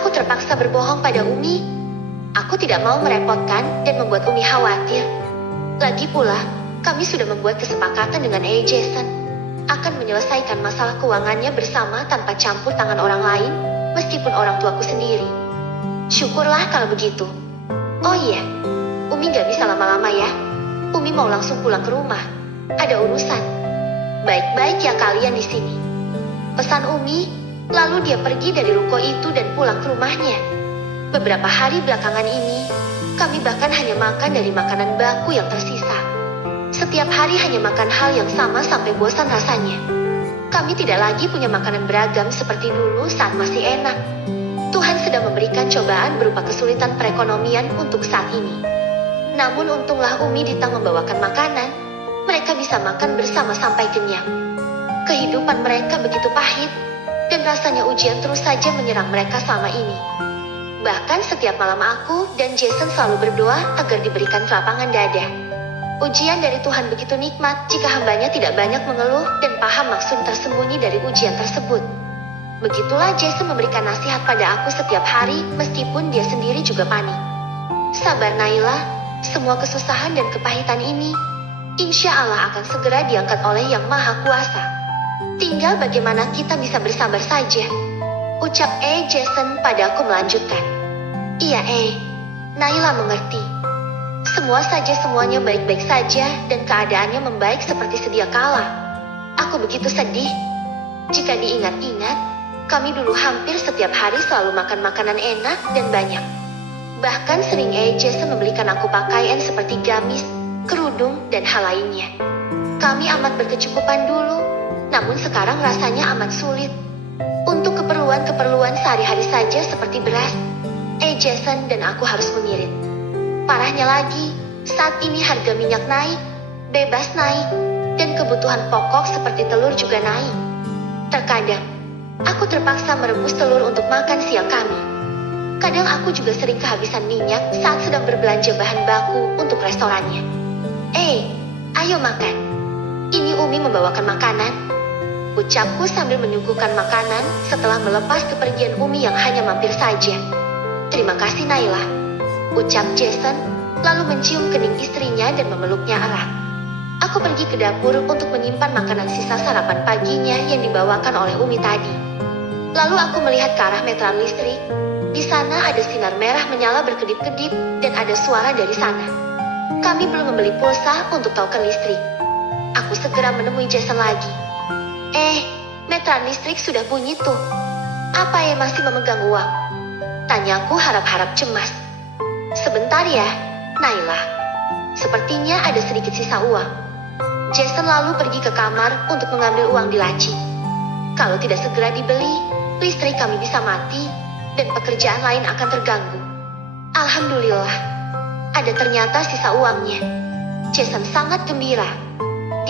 Aku terpaksa berbohong pada Umi. Aku tidak mau merepotkan dan membuat Umi khawatir. Lagi pula, kami sudah membuat kesepakatan dengan Jason akan menyelesaikan masalah keuangannya bersama tanpa campur tangan orang lain, meskipun orang tuaku sendiri. Syukurlah kalau begitu. Oh iya, Umi gak bisa lama-lama ya. Umi mau langsung pulang ke rumah. Ada urusan. Baik-baik ya kalian di sini, pesan Umi, lalu dia pergi dari ruko itu dan pulang ke rumahnya. Beberapa hari belakangan ini, kami bahkan hanya makan dari makanan baku yang tersisa. Setiap hari hanya makan hal yang sama sampai bosan rasanya. Kami tidak lagi punya makanan beragam seperti dulu saat masih enak. Tuhan sedang memberikan cobaan berupa kesulitan perekonomian untuk saat ini. Namun untunglah Umi Ditang membawakan makanan. Mereka bisa makan bersama sampai kenyang. Kehidupan mereka begitu pahit, dan rasanya ujian terus saja menyerang mereka selama ini. Bahkan setiap malam aku dan Jason selalu berdoa agar diberikan kelapangan dada. Ujian dari Tuhan begitu nikmat jika hambanya tidak banyak mengeluh dan paham maksud tersembunyi dari ujian tersebut. Begitulah Jason memberikan nasihat pada aku setiap hari meskipun dia sendiri juga panik. Sabar Naila, semua kesusahan dan kepahitan ini Insya Allah akan segera diangkat oleh Yang Maha Kuasa. Tinggal bagaimana kita bisa bersabar saja. Ucap Jason padaku melanjutkan. Iya Naila mengerti. Semuanya baik-baik saja dan keadaannya membaik seperti sedia kala. Aku begitu sedih. Jika diingat-ingat, kami dulu hampir setiap hari selalu makan makanan enak dan banyak. Bahkan sering Jason membelikan aku pakaian seperti gamis, kerudung, dan hal lainnya. Kami amat berkecukupan dulu, namun sekarang rasanya amat sulit. Untuk keperluan sehari-hari saja seperti beras, Jason dan aku harus mengirit. Parahnya lagi, saat ini harga minyak naik, bebas naik, dan kebutuhan pokok seperti telur juga naik. Terkadang, aku terpaksa merebus telur untuk makan siang kami. Kadang aku juga sering kehabisan minyak saat sedang berbelanja bahan baku untuk restorannya. Ayo makan. Ini Umi membawakan makanan. Ucapku sambil menyuguhkan makanan setelah melepas kepergian Umi yang hanya mampir saja. Terima kasih Naila. Ucap Jason, lalu mencium kening istrinya dan memeluknya erat. Aku pergi ke dapur untuk menyimpan makanan sisa sarapan paginya yang dibawakan oleh Umi tadi. Lalu aku melihat ke arah meteran listrik. Di sana ada sinar merah menyala berkedip-kedip dan ada suara dari sana. Kami belum membeli pulsa untuk token listrik. Aku segera menemui Jason lagi. Meteran listrik sudah bunyi tuh. Apa masih memegang uang? Tanyaku harap-harap cemas. Sebentar ya, Naila. Sepertinya ada sedikit sisa uang. Jason lalu pergi ke kamar untuk mengambil uang di laci. Kalau tidak segera dibeli, listrik kami bisa mati dan pekerjaan lain akan terganggu. Alhamdulillah, ada ternyata sisa uangnya. Jason sangat gembira.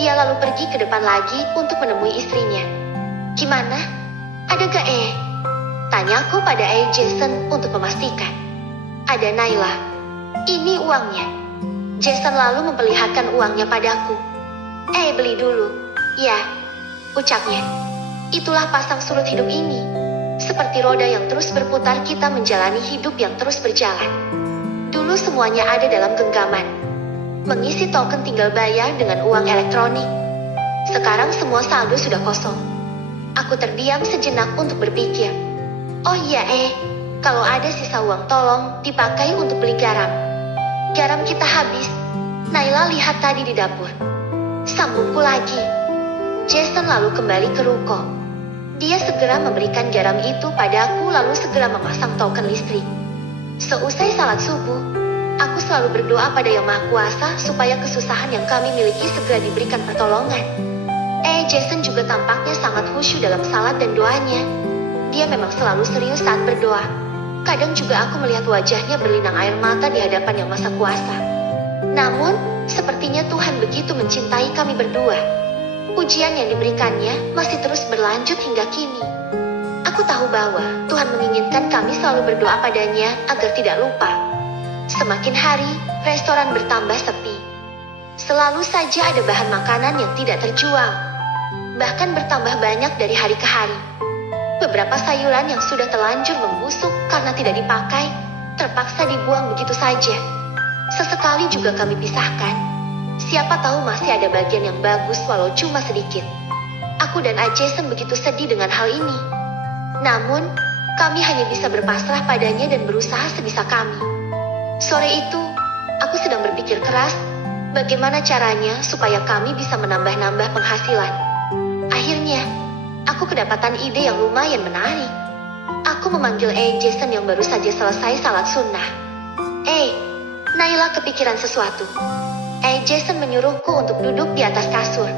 Dia lalu pergi ke depan lagi untuk menemui istrinya. Gimana? Ada gak Tanyaku pada Jason untuk memastikan. Ada Naila. Ini uangnya. Jason lalu memperlihatkan uangnya padaku. Beli dulu. Ya, ucapnya. Itulah pasang surut hidup ini. Seperti roda yang terus berputar kita menjalani hidup yang terus berjalan. Dulu semuanya ada dalam genggaman. Mengisi token tinggal bayar dengan uang elektronik. Sekarang semua saldo sudah kosong. Aku terdiam sejenak untuk berpikir. Oh iya kalau ada sisa uang tolong dipakai untuk beli garam. Garam kita habis. Naila lihat tadi di dapur. Sambungku lagi. Jason lalu kembali ke ruko. Dia segera memberikan garam itu padaku lalu segera memasang token listrik. Seusai salat subuh, aku selalu berdoa pada Yang Maha Kuasa supaya kesusahan yang kami miliki segera diberikan pertolongan. Jason juga tampaknya sangat khusyuk dalam salat dan doanya. Dia memang selalu serius saat berdoa. Kadang juga aku melihat wajahnya berlinang air mata di hadapan Yang Maha Kuasa. Namun, sepertinya Tuhan begitu mencintai kami berdua. Ujian yang diberikannya masih terus berlanjut hingga kini. Aku tahu bahwa Tuhan menginginkan kami selalu berdoa padanya agar tidak lupa. Semakin hari, restoran bertambah sepi. Selalu saja ada bahan makanan yang tidak terjual. Bahkan bertambah banyak dari hari ke hari. Beberapa sayuran yang sudah terlanjur membusuk karena tidak dipakai, terpaksa dibuang begitu saja. Sesekali juga kami pisahkan. Siapa tahu masih ada bagian yang bagus walau cuma sedikit. Aku dan Jason begitu sedih dengan hal ini. Namun, kami hanya bisa berpasrah padanya dan berusaha sebisa kami. Sore itu, aku sedang berpikir keras, bagaimana caranya supaya kami bisa menambah-nambah penghasilan. Akhirnya, aku kedapatan ide yang lumayan menarik. Aku memanggil Jason yang baru saja selesai salat sunnah. Naila kepikiran sesuatu. Jason menyuruhku untuk duduk di atas kasur.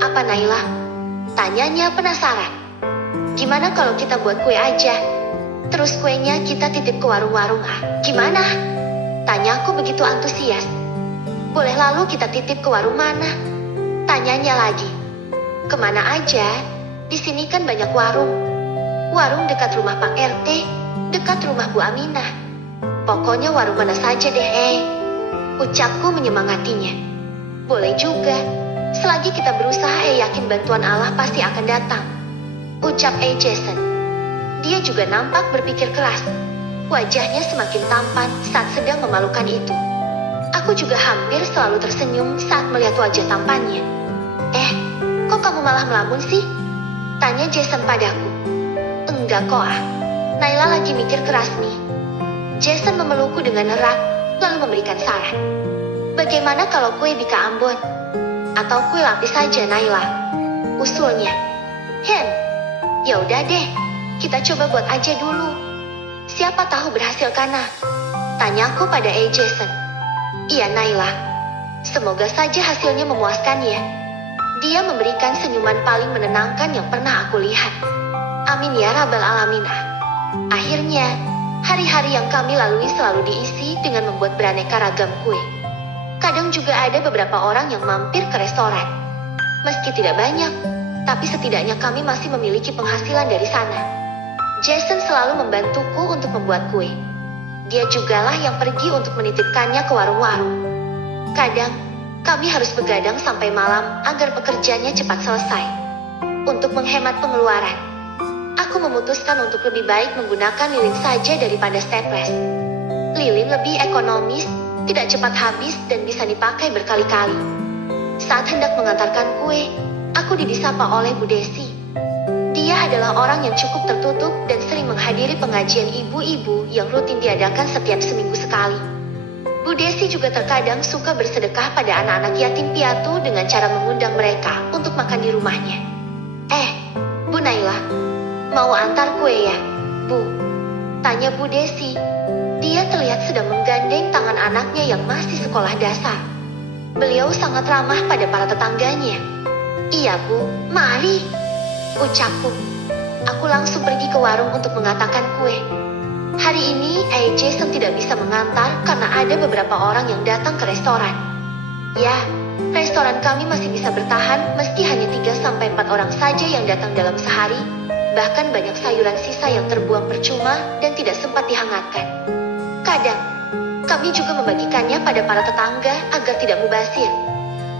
Apa Naila? Tanyanya penasaran. Gimana kalau kita buat kue aja? Terus kuenya kita titip ke warung-warung Gimana? Tanyaku begitu antusias. Boleh lalu kita titip ke warung mana? Tanyanya lagi. Kemana aja? Di sini kan banyak warung. Warung dekat rumah Pak RT, dekat rumah Bu Aminah. Pokoknya warung mana saja deh Ucapku menyemangatinya. Boleh juga. Selagi kita berusaha yakin bantuan Allah pasti akan datang. Ucap Jason. Dia juga nampak berpikir keras. Wajahnya semakin tampan saat sedang memalukan itu. Aku juga hampir selalu tersenyum saat melihat wajah tampannya. Kok kamu malah melamun sih? Tanya Jason padaku. Enggak kok Naila lagi mikir keras nih. Jason memelukku dengan erat, lalu memberikan saran. Bagaimana kalau kue bika Ambon? Atau kue lapis saja, Naila? Usulnya. Ya udah deh, kita coba buat aja dulu. Siapa tahu berhasil kana? Tanyaku pada Jason. Iya Naila. Semoga saja hasilnya memuaskan ya. Dia memberikan senyuman paling menenangkan yang pernah aku lihat. Amin ya rabbal alamin. Akhirnya, hari-hari yang kami lalui selalu diisi dengan membuat beraneka ragam kue. Kadang juga ada beberapa orang yang mampir ke restoran. Meski tidak banyak, tapi setidaknya kami masih memiliki penghasilan dari sana. Jason selalu membantuku untuk membuat kue. Dia jugalah yang pergi untuk menitipkannya ke warung-warung. Kadang, kami harus begadang sampai malam agar pekerjaannya cepat selesai. Untuk menghemat pengeluaran, aku memutuskan untuk lebih baik menggunakan lilin saja daripada staples. Lilin lebih ekonomis, tidak cepat habis dan bisa dipakai berkali-kali. Saat hendak mengantarkan kue, aku disapa oleh Bu Desi. Dia adalah orang yang cukup tertutup dan sering menghadiri pengajian ibu-ibu yang rutin diadakan setiap seminggu sekali. Bu Desi juga terkadang suka bersedekah pada anak-anak yatim piatu dengan cara mengundang mereka untuk makan di rumahnya. Bu Naila, mau antar kue ya, Bu? Tanya Bu Desi. Dia terlihat sedang menggandeng tangan anaknya yang masih sekolah dasar. Beliau sangat ramah pada para tetangganya. Iya Bu, mari, ucapku. Aku langsung pergi ke warung untuk mengatakan kue. Hari ini Jason tidak bisa mengantar karena ada beberapa orang yang datang ke restoran. Ya, restoran kami masih bisa bertahan meski hanya 3-4 orang saja yang datang dalam sehari. Bahkan banyak sayuran sisa yang terbuang percuma dan tidak sempat dihangatkan. Kadang, kami juga membagikannya pada para tetangga agar tidak mubazir.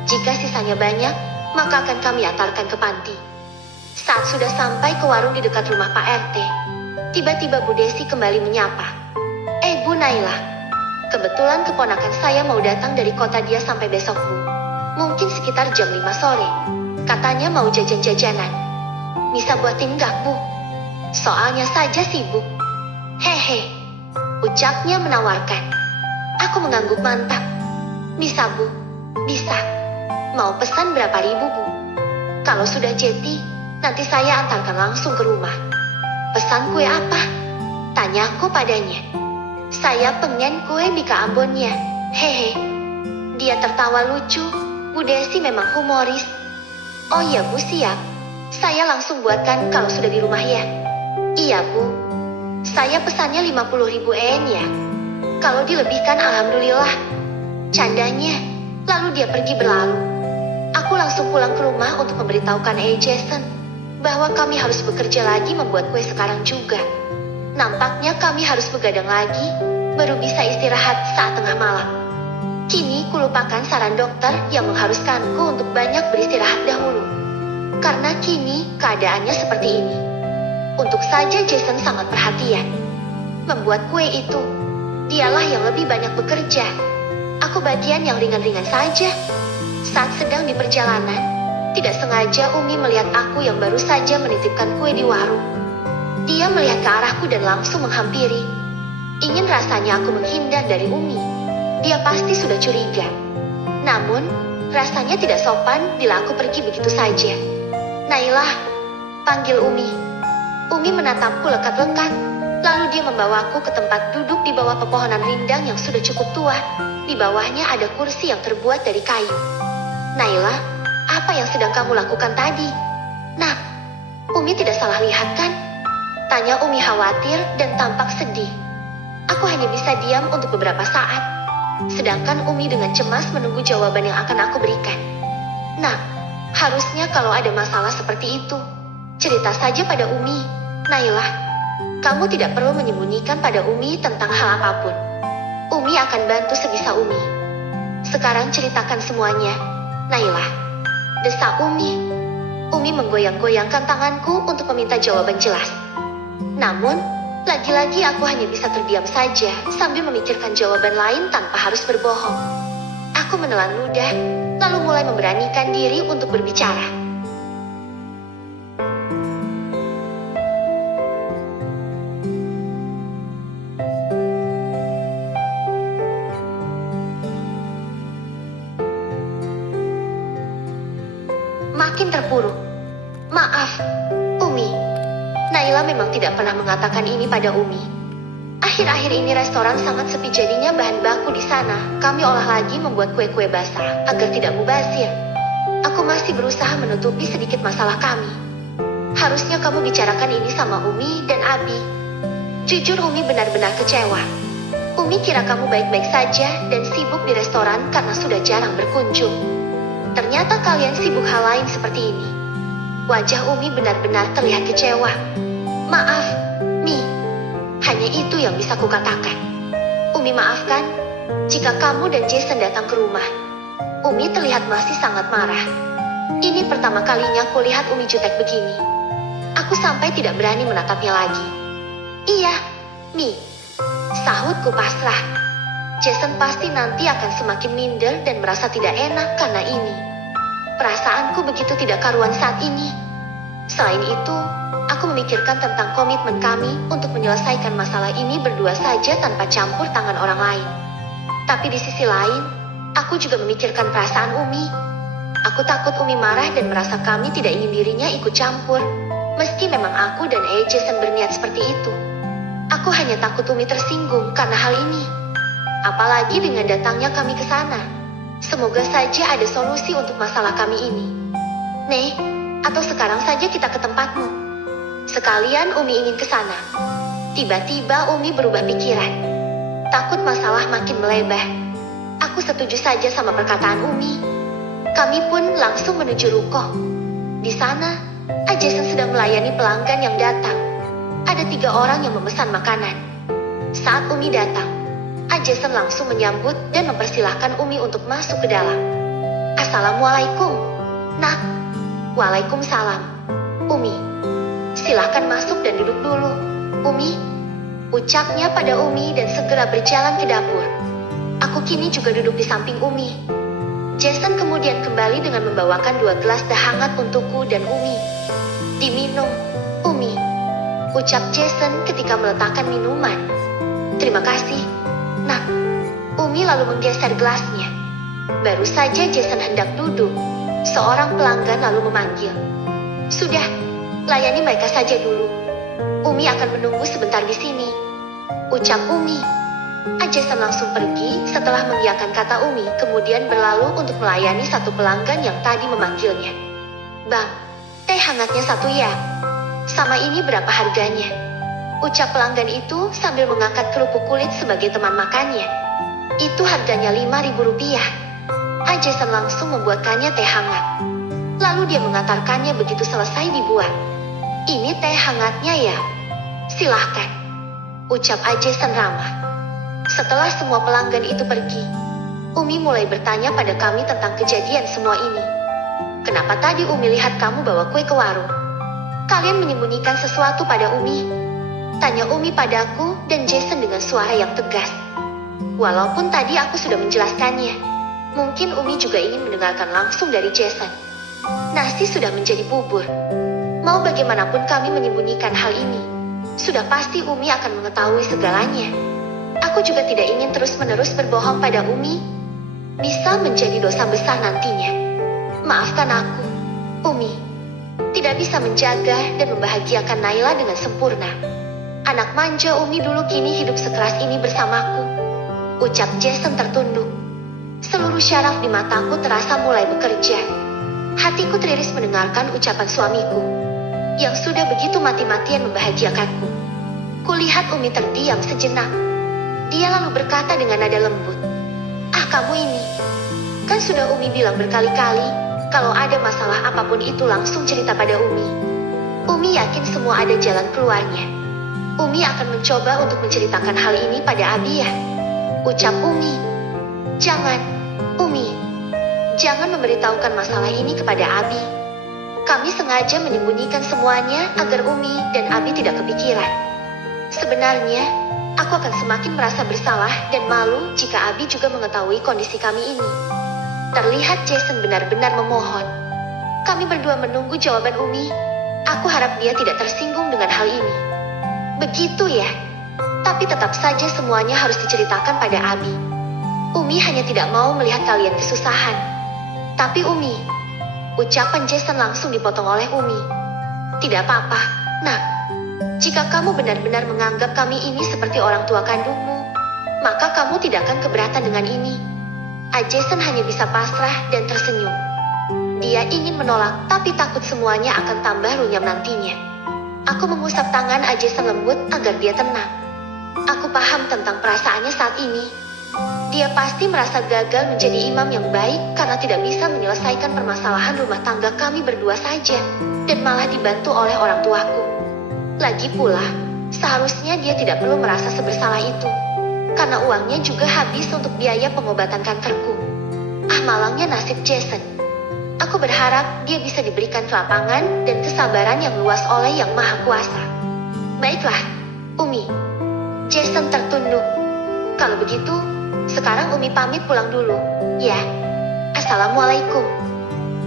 Jika sisanya banyak, maka akan kami antarkan ke panti. Saat sudah sampai ke warung di dekat rumah Pak RT, tiba-tiba Bu Desi kembali menyapa. Bu Naila, kebetulan keponakan saya mau datang dari kota dia sampai besok Bu. Mungkin sekitar jam 5 sore. Katanya mau jajan-jajanan. Bisa buatin gak Bu? Soalnya saja sibuk. Hehe, ucapnya menawarkan. Aku mengangguk mantap. Bisa Bu, bisa. Mau pesan berapa ribu Bu? Kalau sudah jadi, nanti saya antarkan langsung ke rumah. Pesan kue apa? Tanyaku padanya. Saya pengen kue bika Ambonnya. Hehe. Dia tertawa lucu. Bu Desi memang humoris. Oh iya Bu, siap. Saya langsung buatkan kalau sudah di rumah ya. Iya Bu. Saya pesannya 50.000 ya. Kalau dilebihkan alhamdulillah. Candanya. Lalu dia pergi berlalu. Aku langsung pulang ke rumah untuk memberitahukan Jason bahwa kami harus bekerja lagi membuat kue sekarang juga. Nampaknya kami harus begadang lagi, baru bisa istirahat saat tengah malam. Kini kulupakan saran dokter yang mengharuskanku untuk banyak beristirahat dahulu. Karena kini keadaannya seperti ini. Untuk saja Jason sangat perhatian. Membuat kue itu, dialah yang lebih banyak bekerja. Aku bagian yang ringan-ringan saja. Saat sedang di perjalanan, tidak sengaja Umi melihat aku yang baru saja menitipkan kue di warung. Dia melihat ke arahku dan langsung menghampiri. Ingin rasanya aku menghindar dari Umi. Dia pasti sudah curiga. Namun, rasanya tidak sopan bila aku pergi begitu saja. Nailah, panggil Umi. Umi menatapku lekat-lekat. Lalu dia membawaku ke tempat duduk di bawah pepohonan rindang yang sudah cukup tua. Di bawahnya ada kursi yang terbuat dari kayu. Naila, apa yang sedang kamu lakukan tadi? Nah, Umi tidak salah lihat kan? Tanya Umi khawatir dan tampak sedih. Aku hanya bisa diam untuk beberapa saat. Sedangkan Umi dengan cemas menunggu jawaban yang akan aku berikan. Nah, harusnya kalau ada masalah seperti itu, cerita saja pada Umi. Nailah, kamu tidak perlu menyembunyikan pada Umi tentang hal apapun. Umi akan bantu sebisa Umi. Sekarang ceritakan semuanya, Nailah. Desak Umi. Umi menggoyang-goyangkan tanganku untuk meminta jawaban jelas. Namun, lagi-lagi aku hanya bisa terdiam saja sambil memikirkan jawaban lain tanpa harus berbohong. Aku menelan ludah, lalu mulai memberanikan diri untuk berbicara. Makin terpuruk. Maaf, Umi. Naila memang tidak pernah mengatakan ini pada Umi. Akhir-akhir ini restoran sangat sepi, jadinya bahan baku di sana kami olah lagi membuat kue-kue basah agar tidak mubazir. Aku masih berusaha menutupi sedikit masalah kami. Harusnya kamu bicarakan ini sama Umi dan Abi. Jujur Umi benar-benar kecewa. Umi kira kamu baik-baik saja dan sibuk di restoran karena sudah jarang berkunjung. Ternyata kalian sibuk hal lain seperti ini. Wajah Umi benar-benar terlihat kecewa. Maaf, Mi. Hanya itu yang bisa kukatakan. Umi maafkan, jika kamu dan Jason datang ke rumah. Umi terlihat masih sangat marah. Ini pertama kalinya kulihat Umi jutek begini. Aku sampai tidak berani menatapnya lagi. Iya, Mi. Sahutku pasrah. Jason pasti nanti akan semakin minder dan merasa tidak enak karena ini. Perasaanku begitu tidak karuan saat ini. Selain itu, aku memikirkan tentang komitmen kami untuk menyelesaikan masalah ini berdua saja tanpa campur tangan orang lain. Tapi di sisi lain, aku juga memikirkan perasaan Umi. Aku takut Umi marah dan merasa kami tidak ingin dirinya ikut campur. Meski memang aku dan Jason berniat seperti itu. Aku hanya takut Umi tersinggung karena hal ini. Apalagi dengan datangnya kami ke sana. Semoga saja ada solusi untuk masalah kami ini. Nek, atau sekarang saja kita ke tempatmu. Sekalian Umi ingin ke sana. Tiba-tiba Umi berubah pikiran. Takut masalah makin melebar. Aku setuju saja sama perkataan Umi. Kami pun langsung menuju ruko. Di sana, Jason sedang melayani pelanggan yang datang. Ada 3 orang yang memesan makanan. Saat Umi datang, Jason langsung menyambut dan mempersilahkan Umi untuk masuk ke dalam. Assalamualaikum, Nak. Waalaikumsalam. Umi, silahkan masuk dan duduk dulu. Umi, ucapnya pada Umi dan segera berjalan ke dapur. Aku kini juga duduk di samping Umi. Jason kemudian kembali dengan membawakan 2 gelas teh hangat untukku dan Umi. Diminum, Umi, ucap Jason ketika meletakkan minuman. Terima kasih, Nak. Umi lalu menggeser gelasnya. Baru saja Jason hendak duduk, seorang pelanggan lalu memanggil. Sudah, layani mereka saja dulu. Umi akan menunggu sebentar di sini, ucap Umi. Jason langsung pergi setelah mengiyakan kata Umi, kemudian berlalu untuk melayani satu pelanggan yang tadi memanggilnya. Bang, teh hangatnya 1 ya. Sama ini berapa harganya? Ucap pelanggan itu sambil mengangkat kerupuk kulit sebagai teman makannya. Itu harganya Rp5.000. Jason langsung membuatkannya teh hangat. Lalu dia mengantarkannya begitu selesai dibuat. Ini teh hangatnya ya? Silahkan, ucap Jason ramah. Setelah semua pelanggan itu pergi, Umi mulai bertanya pada kami tentang kejadian semua ini. Kenapa tadi Umi lihat kamu bawa kue ke warung? Kalian menyembunyikan sesuatu pada Umi? Tanya Umi padaku dan Jason dengan suara yang tegas. Walaupun tadi aku sudah menjelaskannya, mungkin Umi juga ingin mendengarkan langsung dari Jason. Nasi sudah menjadi bubur. Mau bagaimanapun kami menyembunyikan hal ini, sudah pasti Umi akan mengetahui segalanya. Aku juga tidak ingin terus-menerus berbohong pada Umi. Bisa menjadi dosa besar nantinya. Maafkan aku, Umi. Tidak bisa menjaga dan membahagiakan Naila dengan sempurna. Anak manja Umi dulu kini hidup sekeras ini bersamaku, ucap Jason tertunduk. Seluruh syaraf di mataku terasa mulai bekerja. Hatiku teriris mendengarkan ucapan suamiku, yang sudah begitu mati-matian membahagiakanku. Kulihat Umi terdiam sejenak. Dia lalu berkata dengan nada lembut, kamu ini, kan sudah Umi bilang berkali-kali, kalau ada masalah apapun itu langsung cerita pada Umi. Umi yakin semua ada jalan keluarnya. Umi akan mencoba untuk menceritakan hal ini pada Abi ya, ucap Umi. Jangan, Umi. Jangan memberitahukan masalah ini kepada Abi. Kami sengaja menyembunyikan semuanya agar Umi dan Abi tidak kepikiran. Sebenarnya, Aku akan semakin merasa bersalah dan malu jika Abi juga mengetahui kondisi kami ini. Terlihat Jason benar-benar memohon. Kami berdua menunggu jawaban Umi. Aku harap dia tidak tersinggung dengan hal ini. Begitu ya. Tapi tetap saja semuanya harus diceritakan pada Abi. Umi hanya tidak mau melihat kalian kesusahan. Tapi Umi, ucapan Jason langsung dipotong oleh Umi. Tidak apa-apa, Nak. Jika kamu benar-benar menganggap kami ini seperti orang tua kandungmu, maka kamu tidak akan keberatan dengan ini. Jason hanya bisa pasrah dan tersenyum. Dia ingin menolak, tapi takut semuanya akan tambah runyam nantinya. Aku mengusap tangan Jason lembut agar dia tenang. Aku paham tentang perasaannya saat ini. Dia pasti merasa gagal menjadi imam yang baik karena tidak bisa menyelesaikan permasalahan rumah tangga kami berdua saja, dan malah dibantu oleh orang tuaku. Lagi pula, seharusnya dia tidak perlu merasa sebersalah itu, karena uangnya juga habis untuk biaya pengobatan kankerku. Malangnya nasib Jason. Aku berharap dia bisa diberikan kelapangan dan kesabaran yang luas oleh Yang Maha Kuasa. Baiklah, Umi. Jason tertunduk. Kalau begitu, sekarang Umi pamit pulang dulu, ya. Assalamualaikum.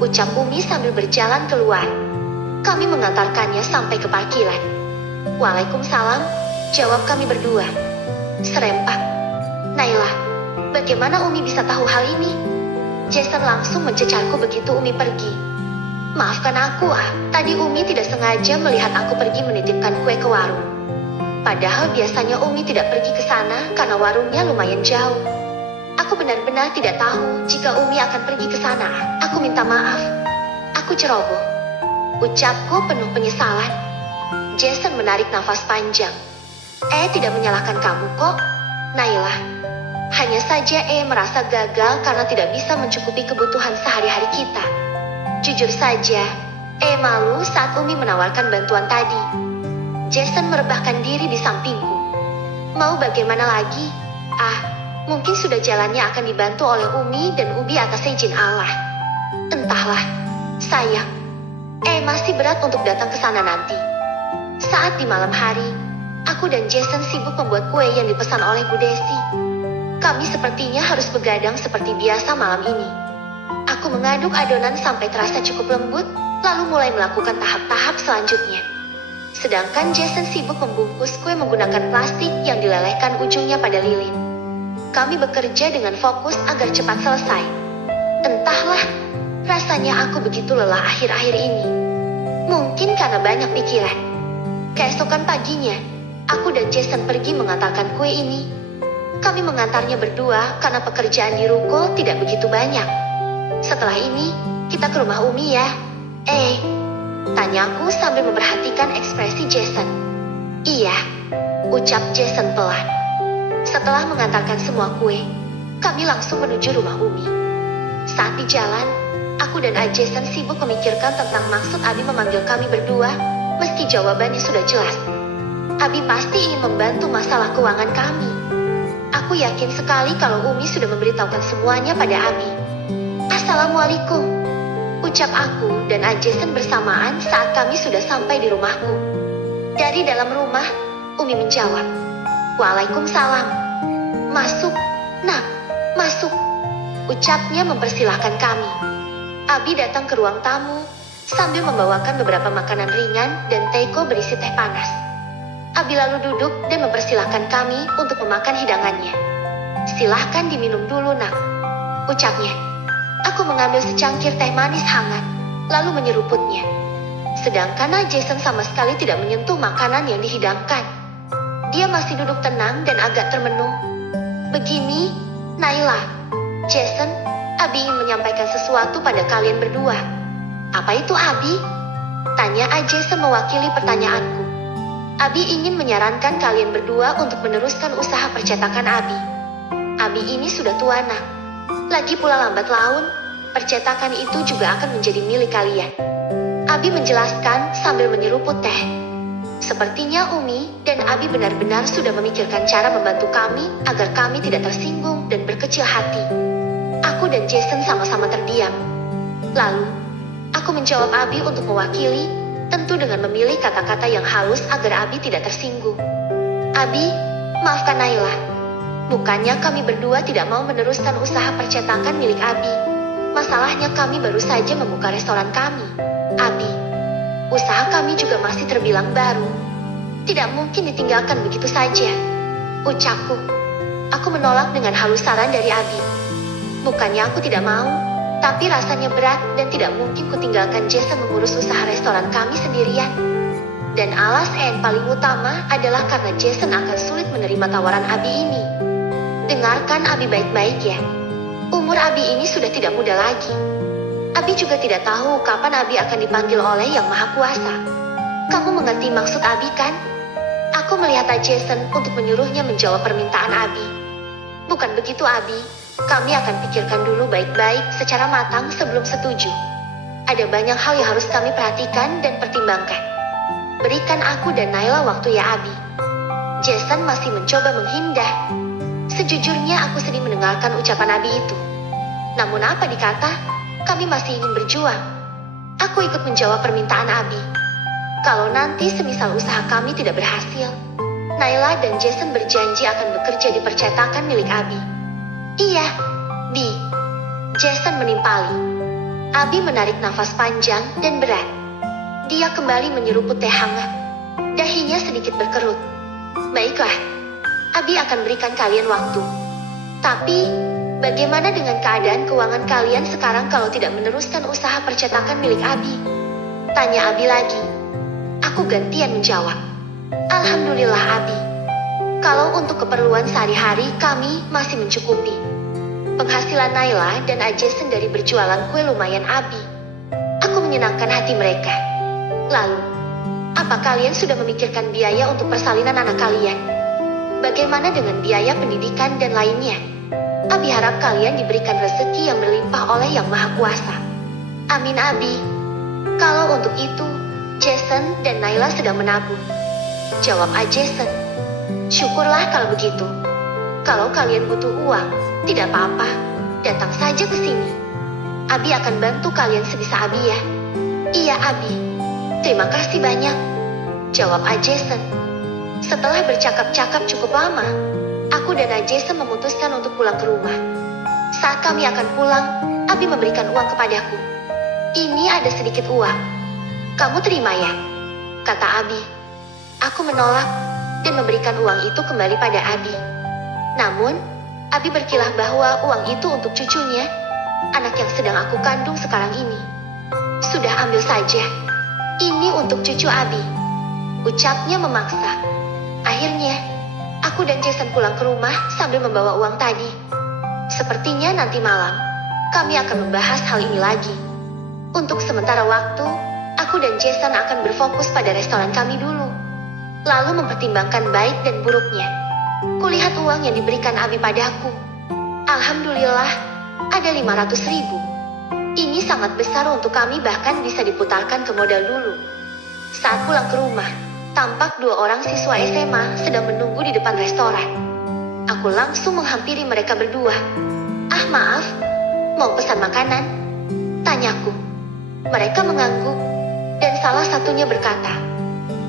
Ucap Umi sambil berjalan keluar. Kami mengantarkannya sampai ke parkiran. Waalaikumsalam, jawab kami berdua. Serempak. Nailah, bagaimana Umi bisa tahu hal ini? Jason langsung mencecarku begitu Umi pergi. Maafkan aku, tadi Umi tidak sengaja melihat aku pergi menitipkan kue ke warung. Padahal biasanya Umi tidak pergi ke sana karena warungnya lumayan jauh. Aku benar-benar tidak tahu jika Umi akan pergi ke sana. Aku minta maaf. Aku ceroboh. Ucapku penuh penyesalan. Jason menarik nafas panjang. Tidak menyalahkan kamu kok, Nailah. Hanya saja merasa gagal karena tidak bisa mencukupi kebutuhan sehari-hari kita. Jujur saja, malu saat Umi menawarkan bantuan tadi. Jason merebahkan diri di sampingku. Mau bagaimana lagi? Mungkin sudah jalannya akan dibantu oleh Umi dan Ubi atas izin Allah. Entahlah, sayang. Masih berat untuk datang ke sana nanti. Saat di malam hari, aku dan Jason sibuk membuat kue yang dipesan oleh Bu Desi. Kami sepertinya harus begadang seperti biasa malam ini. Aku mengaduk adonan sampai terasa cukup lembut, lalu mulai melakukan tahap-tahap selanjutnya. Sedangkan Jason sibuk membungkus kue menggunakan plastik yang dilelehkan ujungnya pada lilin. Kami bekerja dengan fokus agar cepat selesai. Entahlah, rasanya aku begitu lelah akhir-akhir ini. Mungkin karena banyak pikiran. Keesokan paginya, aku dan Jason pergi mengantarkan kue ini. Kami mengantarnya berdua karena pekerjaan di ruko tidak begitu banyak. Setelah ini, kita ke rumah Umi ya. Tanyaku sambil memperhatikan ekspresi Jason. Iya, ucap Jason pelan. Setelah mengantarkan semua kue, kami langsung menuju rumah Umi. Saat di jalan, aku dan Jason sibuk memikirkan tentang maksud Abi memanggil kami berdua, meski jawabannya sudah jelas. Abi pasti ingin membantu masalah keuangan kami. Aku yakin sekali kalau Umi sudah memberitahukan semuanya pada Abi. Assalamualaikum, ucap aku dan Jason bersamaan saat kami sudah sampai di rumahku. Dari dalam rumah, Umi menjawab, Waalaikumsalam. Masuk, Nak, masuk. Ucapnya mempersilahkan kami. Abi datang ke ruang tamu, sambil membawakan beberapa makanan ringan dan teko berisi teh panas. Abi lalu duduk dan mempersilahkan kami untuk memakan hidangannya. Silahkan diminum dulu, Nak, ucapnya. Aku mengambil secangkir teh manis hangat, lalu menyeruputnya. Sedangkan Jason sama sekali tidak menyentuh makanan yang dihidangkan. Dia masih duduk tenang dan agak termenung. Begini, Naila, Jason, Abi ingin menyampaikan sesuatu pada kalian berdua. Apa itu, Abi? Tanya Jason mewakili pertanyaanku. Abi ingin menyarankan kalian berdua untuk meneruskan usaha percetakan Abi. Abi ini sudah tua, Nak. Lagi pula lambat laun, percetakan itu juga akan menjadi milik kalian. Abi menjelaskan sambil menyeruput teh. Sepertinya Umi dan Abi benar-benar sudah memikirkan cara membantu kami agar kami tidak tersinggung dan berkecil hati. Aku dan Jason sama-sama terdiam. Lalu, aku menjawab Abi untuk mewakili, tentu dengan memilih kata-kata yang halus agar Abi tidak tersinggung. Abi, Maafkan Naila. Bukannya kami berdua tidak mau meneruskan usaha percetakan milik Abi. Masalahnya kami baru saja membuka restoran kami. Abi, usaha kami juga masih terbilang baru. Tidak mungkin ditinggalkan begitu saja, ucapku. Aku menolak dengan halus saran dari Abi. Bukannya aku tidak mau, tapi rasanya berat dan tidak mungkin kutinggalkan Jason mengurus usaha restoran kami sendirian. Dan alasan yang paling utama adalah karena Jason akan sulit menerima tawaran Abi ini. Dengarkan Abi baik-baik ya. Umur Abi ini sudah tidak muda lagi. Abi juga tidak tahu kapan Abi akan dipanggil oleh Yang Maha Kuasa. Kamu mengerti maksud Abi kan? Aku melihat Jason untuk menyuruhnya menjawab permintaan Abi. Bukan begitu Abi, kami akan pikirkan dulu baik-baik secara matang sebelum setuju. Ada banyak hal yang harus kami perhatikan dan pertimbangkan. Berikan aku dan Naila waktu ya Abi. Jason masih mencoba menghindar. Sejujurnya aku sedih mendengarkan ucapan Abi itu. Namun apa dikata, kami masih ingin berjuang. Aku ikut menjawab permintaan Abi. Kalau nanti semisal usaha kami tidak berhasil, Naila dan Jason berjanji akan bekerja di percetakan milik Abi. Iya, Bi. Jason menimpali. Abi menarik nafas panjang dan berat. Dia kembali menyeruput teh hangat. Dahinya sedikit berkerut. Baiklah, Abi akan berikan kalian waktu. Tapi, bagaimana dengan keadaan keuangan kalian sekarang kalau tidak meneruskan usaha percetakan milik Abi? Tanya Abi lagi. Aku gantian menjawab. Alhamdulillah Abi. Kalau untuk keperluan sehari-hari kami masih mencukupi. Penghasilan Naila dan Jason dari berjualan kue lumayan Abi. Aku menyenangkan hati mereka. Lalu, apa kalian sudah memikirkan biaya untuk persalinan anak kalian? Bagaimana dengan biaya pendidikan dan lainnya? Abi harap kalian diberikan rezeki yang berlimpah oleh Yang Maha Kuasa. Amin Abi. Kalau untuk itu, Jason dan Naila sedang menabung. Jawab Jason. Syukurlah kalau begitu. Kalau kalian butuh uang, tidak apa-apa, datang saja ke sini. Abi akan bantu kalian sebisa Abi ya. Iya Abi. Terima kasih banyak. Jawab Jason. Setelah bercakap-cakap cukup lama, aku dan Jason memutuskan untuk pulang ke rumah. Saat kami akan pulang, Abi memberikan uang kepadaku. Ini ada sedikit uang. Kamu terima ya? Kata Abi. Aku menolak dan memberikan uang itu kembali pada Abi. Namun, Abi berkilah bahwa uang itu untuk cucunya, anak yang sedang aku kandung sekarang ini. Sudah ambil saja. Ini untuk cucu Abi. Ucapnya memaksa. Akhirnya, aku dan Jason pulang ke rumah sambil membawa uang tadi. Sepertinya nanti malam, kami akan membahas hal ini lagi. Untuk sementara waktu, aku dan Jason akan berfokus pada restoran kami dulu. Lalu mempertimbangkan baik dan buruknya. Kulihat uang yang diberikan Abi padaku. Alhamdulillah, ada 500.000. Ini sangat besar untuk kami bahkan bisa diputarkan ke modal dulu. Saat pulang ke rumah, tampak 2 orang siswa SMA sedang menunggu di depan restoran. Aku langsung menghampiri mereka berdua. Ah maaf, mau pesan makanan? Tanyaku. Mereka mengangguk, dan salah satunya berkata,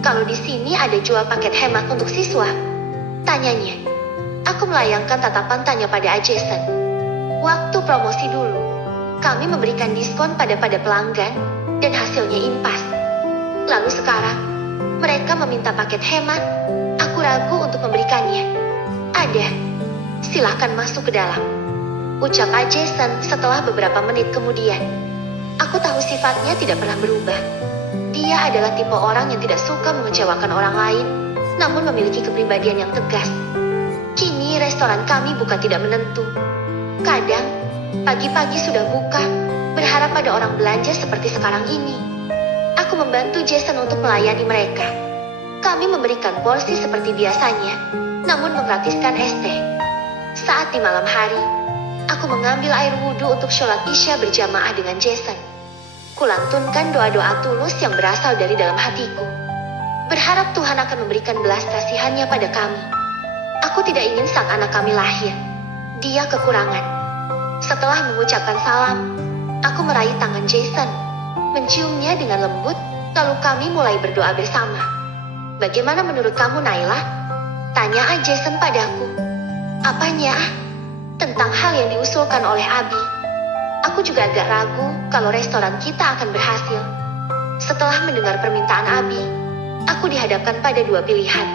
kalau di sini ada jual paket hemat untuk siswa? Tanyanya. Aku melayangkan tatapan tanya pada Jason. Waktu promosi dulu, kami memberikan diskon pada pelanggan, dan hasilnya impas. Lalu sekarang, mereka meminta paket hemat, aku ragu untuk memberikannya. Ada. Silahkan masuk ke dalam. Ucap Jason setelah beberapa menit kemudian. Aku tahu sifatnya tidak pernah berubah. Dia adalah tipe orang yang tidak suka mengecewakan orang lain, namun memiliki kepribadian yang tegas. Kini restoran kami bukan tidak menentu. Kadang, pagi-pagi sudah buka, berharap pada orang belanja seperti sekarang ini. Aku membantu Jason untuk melayani mereka. Kami memberikan porsi seperti biasanya, namun menggratiskan es teh. Saat di malam hari, aku mengambil air wudhu untuk sholat Isya berjamaah dengan Jason. Kulantunkan doa-doa tulus yang berasal dari dalam hatiku. Berharap Tuhan akan memberikan belas kasihannya pada kami. Aku tidak ingin saat anak kami lahir, dia kekurangan. Setelah mengucapkan salam, aku meraih tangan Jason, menciumnya dengan lembut, lalu kami mulai berdoa bersama. Bagaimana menurut kamu Naila? Tanya Jason padaku. Apanya? Tentang hal yang diusulkan oleh Abi. Aku juga agak ragu kalau restoran kita akan berhasil. Setelah mendengar permintaan Abi, aku dihadapkan pada dua pilihan.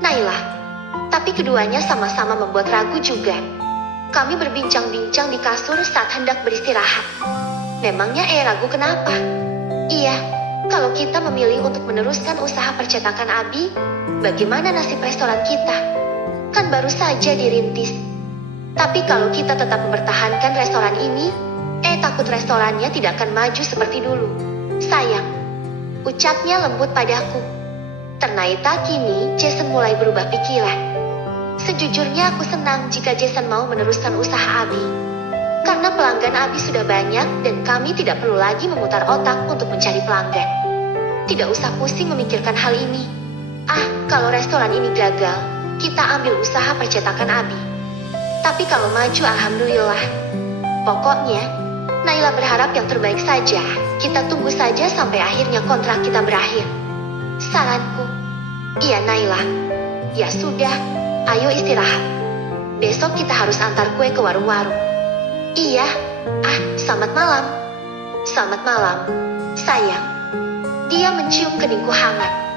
Naila. Tapi keduanya sama-sama membuat ragu juga. Kami berbincang-bincang di kasur saat hendak beristirahat. Memangnya ragu kenapa? Iya, kalau kita memilih untuk meneruskan usaha percetakan Abi, bagaimana nasib restoran kita? Kan baru saja dirintis. Tapi kalau kita tetap mempertahankan restoran ini, takut restorannya tidak akan maju seperti dulu. Sayang, ucapnya lembut padaku. Ternyata kini Jason mulai berubah pikiran. Sejujurnya aku senang jika Jason mau meneruskan usaha Abi. Karena pelanggan Abi sudah banyak dan kami tidak perlu lagi memutar otak untuk mencari pelanggan. Tidak usah pusing memikirkan hal ini. Kalau restoran ini gagal, kita ambil usaha percetakan Abi. Tapi kalau maju alhamdulillah. Pokoknya, Naila berharap yang terbaik saja. Kita tunggu saja sampai akhirnya kontrak kita berakhir. Saranku. Iya Naila. Ya sudah, ayo istirahat. Besok kita harus antar kue ke warung-warung. Iya. Selamat malam. Selamat malam, sayang. Dia mencium keningku hangat.